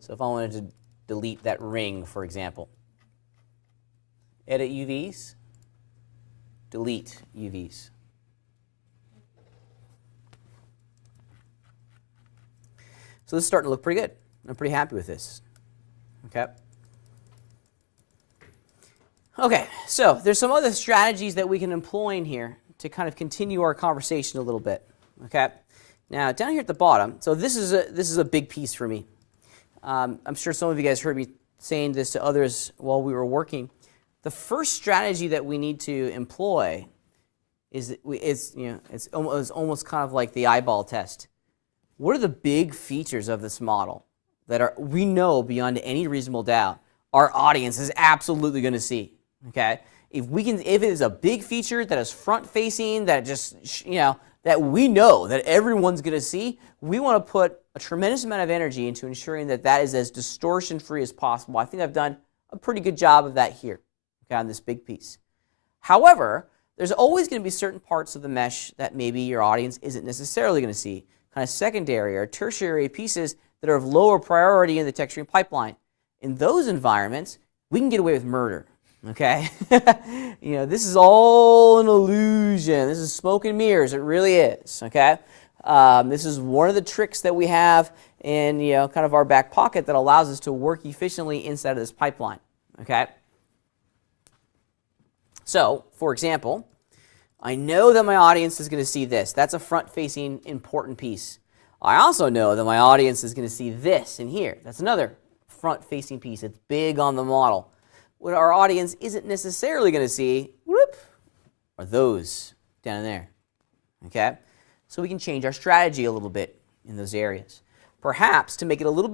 so if I wanted to delete that ring, for example, edit UVs, delete UVs. So this is starting to look pretty good. I'm pretty happy with this. Okay. Okay, so there's some other strategies that we can employ in here to kind of continue our conversation a little bit. Okay. Now down here at the bottom, so this is a big piece for me. I'm sure some of you guys heard me saying this to others while we were working. The first strategy that we need to employ is it's almost kind of like the eyeball test. What are the big features of this model that we know beyond any reasonable doubt our audience is absolutely going to see? Okay, if it is a big feature that is front facing, that just that we know that everyone's going to see, we want to put a tremendous amount of energy into ensuring that that is as distortion free as possible. I think I've done a pretty good job of that here, okay, on this big piece. However, there's always going to be certain parts of the mesh that maybe your audience isn't necessarily going to see, kind of secondary or tertiary pieces that are of lower priority in the texturing pipeline. In those environments, we can get away with murder. Okay, this is all an illusion. This is smoke and mirrors. It really is. Okay, this is one of the tricks that we have in kind of our back pocket that allows us to work efficiently inside of this pipeline. Okay. So, for example, I know that my audience is going to see this. That's a front-facing important piece. I also know that my audience is going to see this in here. That's another front-facing piece. It's big on the model. What our audience isn't necessarily going to see, are those down there. Okay? So we can change our strategy a little bit in those areas. Perhaps to make it a little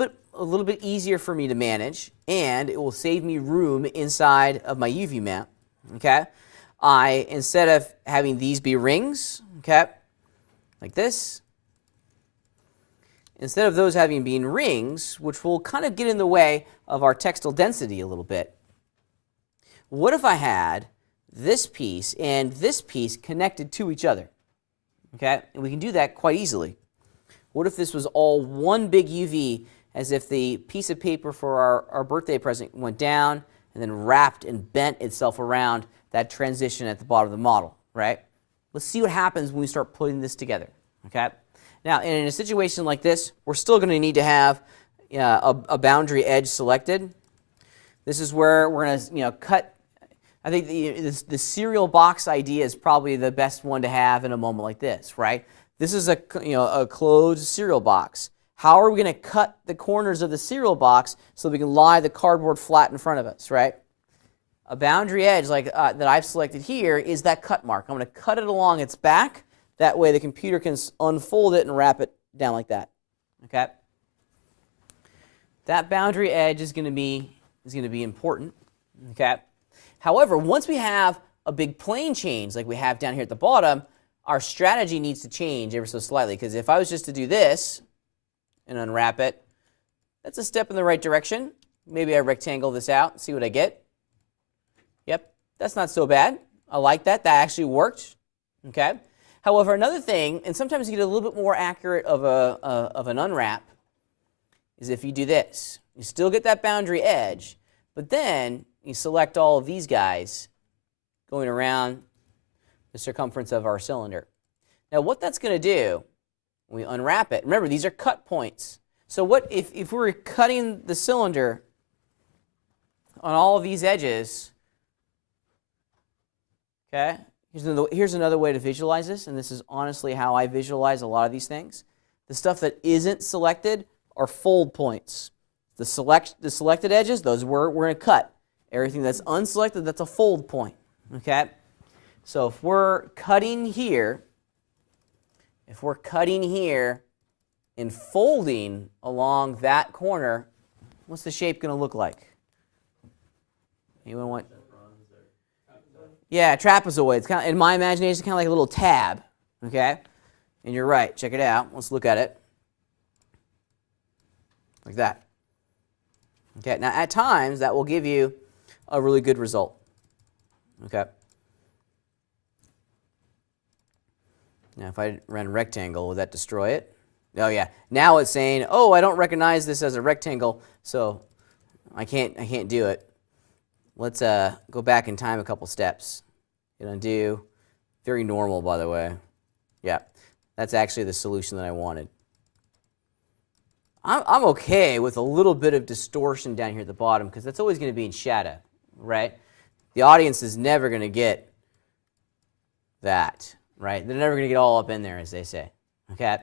bit easier for me to manage, and it will save me room inside of my UV map. Okay? Instead of having these be rings, okay, like this, instead of those having been rings, which will kind of get in the way of our textile density a little bit, what if I had this piece and this piece connected to each other? Okay, and we can do that quite easily. What if this was all one big UV, as if the piece of paper for our birthday present went down and then wrapped and bent itself around that transition at the bottom of the model, right? Let's see what happens when we start putting this together, okay? Now, in a situation like this, we're still going to need to have a boundary edge selected. This is where we're going to cut. I think the serial box idea is probably the best one to have in a moment like this, right? This is a closed serial box. how are we going to cut the corners of the cereal box so we can lie the cardboard flat in front of us, right? A boundary edge like that I've selected here is that cut mark. I'm going to cut it along its back. That way the computer can unfold it and wrap it down like that. Okay? That boundary edge is going to be important. Okay? However, once we have a big plane change like we have down here at the bottom, our strategy needs to change ever so slightly, because if I was just to do this and unwrap it, that's a step in the right direction. Maybe I rectangle this out and see what I get. Yep, that's not so bad. I like that. That actually worked. Okay. However, another thing, and sometimes you get a little bit more accurate of an unwrap, is if you do this. You still get that boundary edge, but then you select all of these guys going around the circumference of our cylinder. Now, what that's going to do when we unwrap it, remember, these are cut points. So what if we were cutting the cylinder on all of these edges, okay? Here's another way to visualize this, and this is honestly how I visualize a lot of these things. The stuff that isn't selected are fold points. The selected edges, those we're going to cut. Everything that's unselected, that's a fold point. Okay? So if we're cutting here, and folding along that corner, what's the shape going to look like? Anyone want? Yeah, trapezoid. It's kind of, in my imagination, it's kind of like a little tab. Okay? And you're right. Check it out. Let's look at it. Like that. Okay, now at times that will give you a really good result. Okay. Now if I ran rectangle, would that destroy it? Oh yeah. Now it's saying, oh, I don't recognize this as a rectangle, so I can't do it. Let's go back in time a couple steps. Hit undo. Very normal, by the way. Yeah, that's actually the solution that I wanted. I'm okay with a little bit of distortion down here at the bottom because that's always going to be in shadow, right? The audience is never going to get that, right? They're never going to get all up in there, as they say, okay?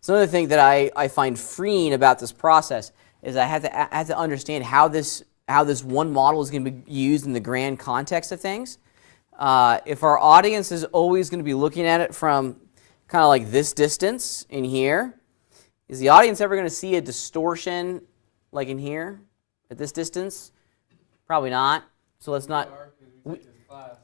So another thing that I find freeing about this process is I have to understand how this one model is going to be used in the grand context of things. If our audience is always going to be looking at it from kind of like this distance in here, is the audience ever going to see a distortion like in here at this distance? Probably not. So let's not.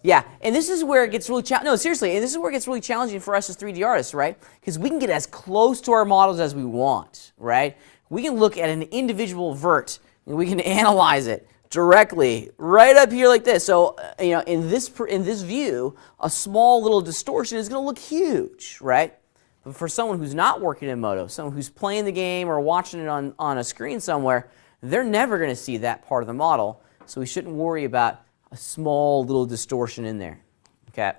Yeah, and this is where it gets really challenging. No, seriously, and this is where it gets really challenging for us as 3D artists, right? Because we can get as close to our models as we want, right? We can look at an individual vert and we can analyze it directly right up here like this. So, in this view, a small little distortion is going to look huge, right? But for someone who's not working in Moto, someone who's playing the game or watching it on a screen somewhere, they're never going to see that part of the model. So we shouldn't worry about a small little distortion in there. Okay?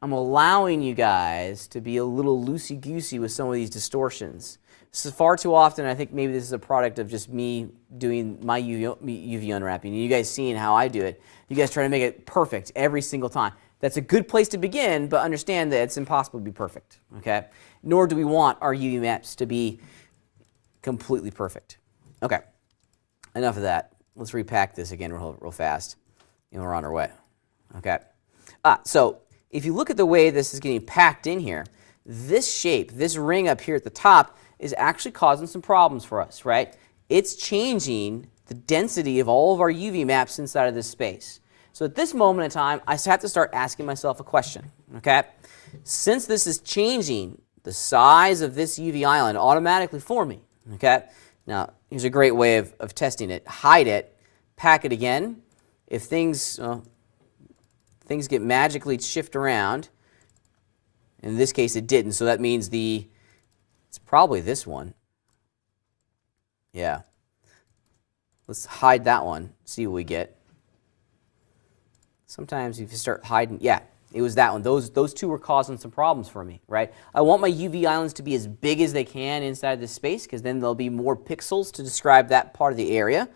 I'm allowing you guys to be a little loosey-goosey with some of these distortions. So far too often, I think maybe this is a product of just me doing my UV unwrapping, and you guys seeing how I do it. You guys try to make it perfect every single time. That's a good place to begin, but understand that it's impossible to be perfect. Okay? Nor do we want our UV maps to be completely perfect. Okay. Enough of that. Let's repack this again real fast, and we're on our way. Okay. So if you look at the way this is getting packed in here, this shape, this ring up here at the top, is actually causing some problems for us, right? It's changing the density of all of our UV maps inside of this space. So at this moment in time, I have to start asking myself a question. Okay. Since this is changing the size of this UV island automatically for me, okay. Now, here's a great way of testing it. Hide it, pack it again. If things get magically shift around, in this case it didn't, so that means it's probably this one. Yeah. Let's hide that one, see what we get. Sometimes if you start hiding, yeah, it was that one. Those two were causing some problems for me, right? I want my UV islands to be as big as they can inside this space because then there'll be more pixels to describe that part of the area.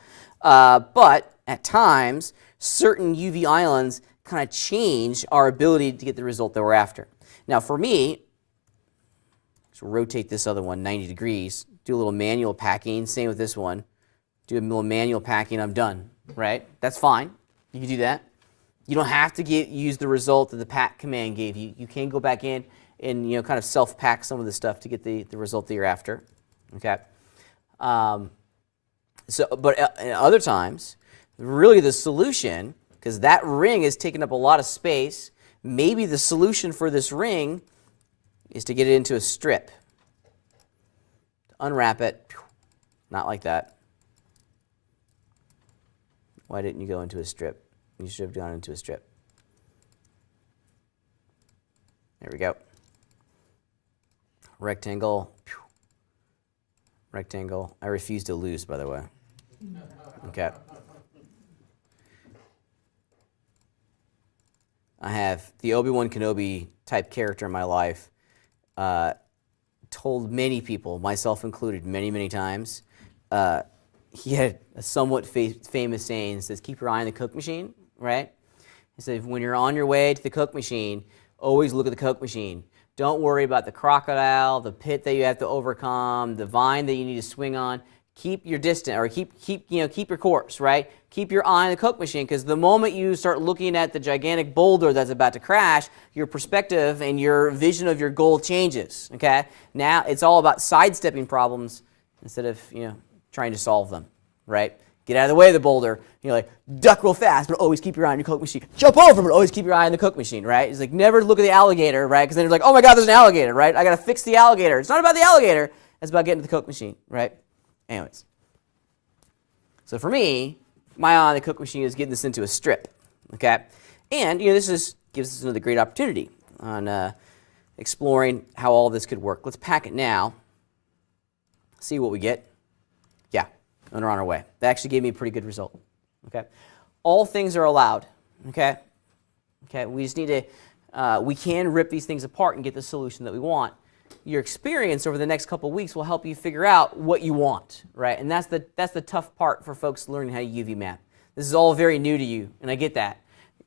But at times, certain UV islands kind of change our ability to get the result that we're after. Now for me, So rotate this other one 90 degrees, do a little manual packing, same with this one. Do a little manual packing, I'm done, right? That's fine. You can do that. You don't have to use the result that the pack command gave you. You can go back in and kind of self-pack some of the stuff to get the result that you're after, okay? But at other times, really the solution, because that ring is taking up a lot of space, maybe the solution for this ring is to get it into a strip. Unwrap it, not like that. Why didn't you go into a strip? You should have gone into a strip. There we go. Rectangle. Rectangle. I refuse to lose, by the way. Okay. I have the Obi-Wan Kenobi type character in my life. Told many people, myself included, many, many times. He had a somewhat famous saying that says, keep your eye on the Coke machine, right? He said, when you're on your way to the Coke machine, always look at the Coke machine. Don't worry about the crocodile, the pit that you have to overcome, the vine that you need to swing on. Keep your distance, or keep your course, right? Keep your eye on the Coke machine, because the moment you start looking at the gigantic boulder that's about to crash, your perspective and your vision of your goal changes, okay? Now it's all about sidestepping problems instead of, trying to solve them, right? Get out of the way of the boulder. Duck real fast, but always keep your eye on your Coke machine. Jump over, but always keep your eye on the Coke machine, right? It's like never look at the alligator, right? Because then you're like, oh my God, there's an alligator, right? I got to fix the alligator. It's not about the alligator. It's about getting to the Coke machine, right? Anyways. So for me, my eye on the Coke machine is getting this into a strip, okay? And, this gives us another great opportunity on exploring how all this could work. Let's pack it now, see what we get. Yeah, and we're on our way. That actually gave me a pretty good result, okay? All things are allowed, okay? Okay, we just need to, we can rip these things apart and get the solution that we want. Your experience over the next couple of weeks will help you figure out what you want, right? And that's the tough part for folks learning how to UV map. This is all very new to you, and I get that.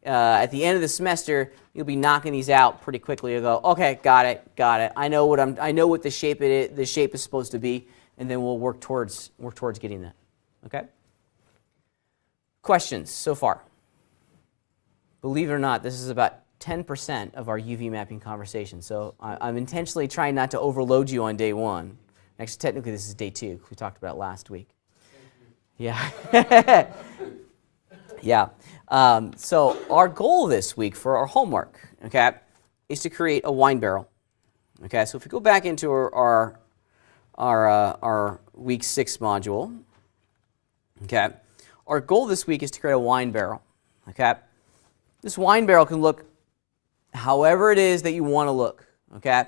At the end of the semester, you'll be knocking these out pretty quickly. You'll go, okay, got it. I know what the shape is supposed to be, and then we'll work towards getting that. Okay? Questions so far? Believe it or not, this is about 10% of our UV mapping conversation. So I'm intentionally trying not to overload you on day one. Actually, technically, this is day 2, because we talked about it last week. Yeah. Yeah. So our goal this week for our homework, okay, is to create a wine barrel. Okay, so if we go back into our week 6 module, okay, our goal this week is to create a wine barrel. Okay, this wine barrel can look however it is that you want to look. Okay,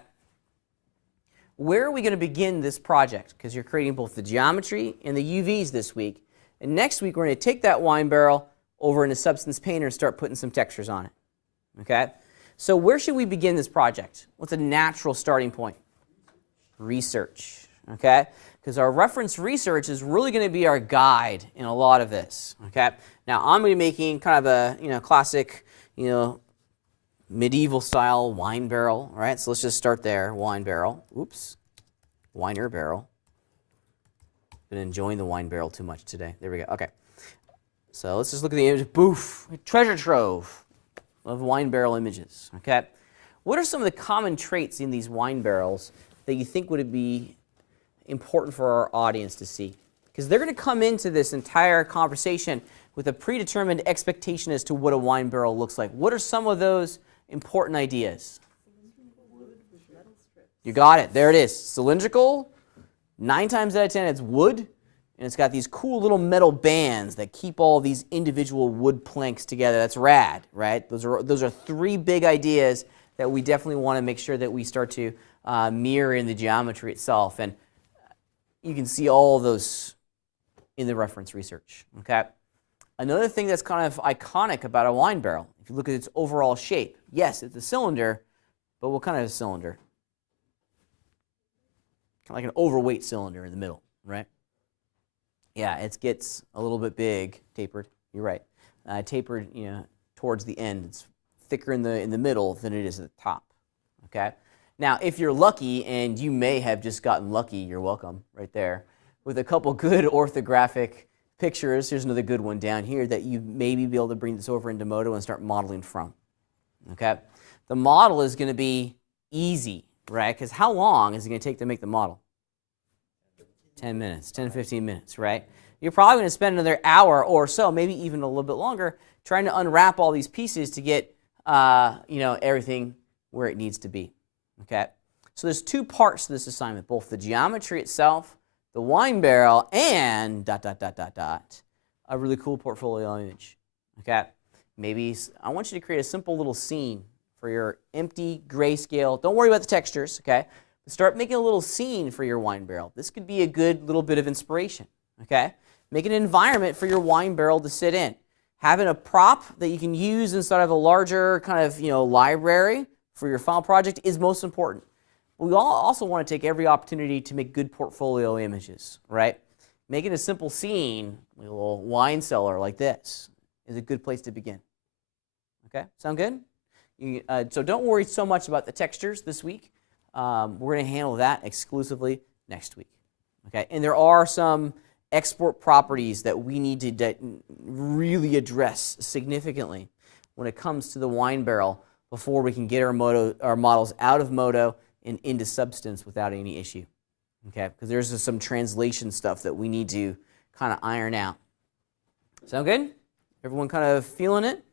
where are we going to begin this project? Because you're creating both the geometry and the UVs this week, and next week we're going to take that wine barrel over into Substance Painter and start putting some textures on it. Okay, so where should we begin this project? What's a natural starting point? Research. Okay, because our reference research is really going to be our guide in a lot of this. Okay, now I'm going to be making kind of a classic medieval style wine barrel. All right, so let's just start there. Wine barrel. Oops, winer barrel. Been enjoying the wine barrel too much today. There we go. Okay, so let's just look at the image. Boof, treasure trove of wine barrel images. Okay, what are some of the common traits in these wine barrels that you think would be important for our audience to see? Because they're going to come into this entire conversation with a predetermined expectation as to what a wine barrel looks like. What are some of those important ideas? You got it. There it is. Cylindrical. 9 times out of 10, it's wood. And it's got these cool little metal bands that keep all these individual wood planks together. That's rad, right? Those are 3 big ideas that we definitely want to make sure that we start to mirror in the geometry itself. And you can see all of those in the reference research. Okay. Another thing that's kind of iconic about a wine barrel, if you look at its overall shape, yes, it's a cylinder, but what kind of a cylinder? Kind of like an overweight cylinder in the middle, right? Yeah, it gets a little bit big, tapered. You're right. Tapered, towards the end. It's thicker in the middle than it is at the top. Okay. Now, if you're lucky, and you may have just gotten lucky, you're welcome, right there, with a couple good orthographic pictures. Here's another good one down here that you maybe be able to bring this over into Modo and start modeling from. Okay? The model is going to be easy, right? Because how long is it going to take to make the model? 10 minutes, 10, 15 minutes, right? You're probably going to spend another hour or so, maybe even a little bit longer, trying to unwrap all these pieces to get everything where it needs to be. Okay? So there's two parts to this assignment, both the geometry itself, the wine barrel, and ... a really cool portfolio image. Okay? Maybe I want you to create a simple little scene for your empty grayscale. Don't worry about the textures, okay? But start making a little scene for your wine barrel. This could be a good little bit of inspiration, okay? Make an environment for your wine barrel to sit in. Having a prop that you can use inside of a larger kind of, library for your final project is most important. We all also want to take every opportunity to make good portfolio images, right? Making a simple scene, a little wine cellar like this, is a good place to begin. Okay, sound good? So don't worry so much about the textures this week. We're going to handle that exclusively next week. Okay, and there are some export properties that we need to really address significantly when it comes to the wine barrel before we can get our models out of Modo and into Substance without any issue. Okay, because there's just some translation stuff that we need to kind of iron out. Sound good? Everyone kind of feeling it?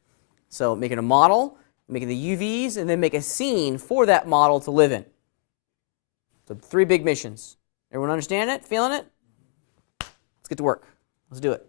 So making a model, making the UVs, and then make a scene for that model to live in. So 3 big missions. Everyone understand it? Feeling it? Let's get to work. Let's do it.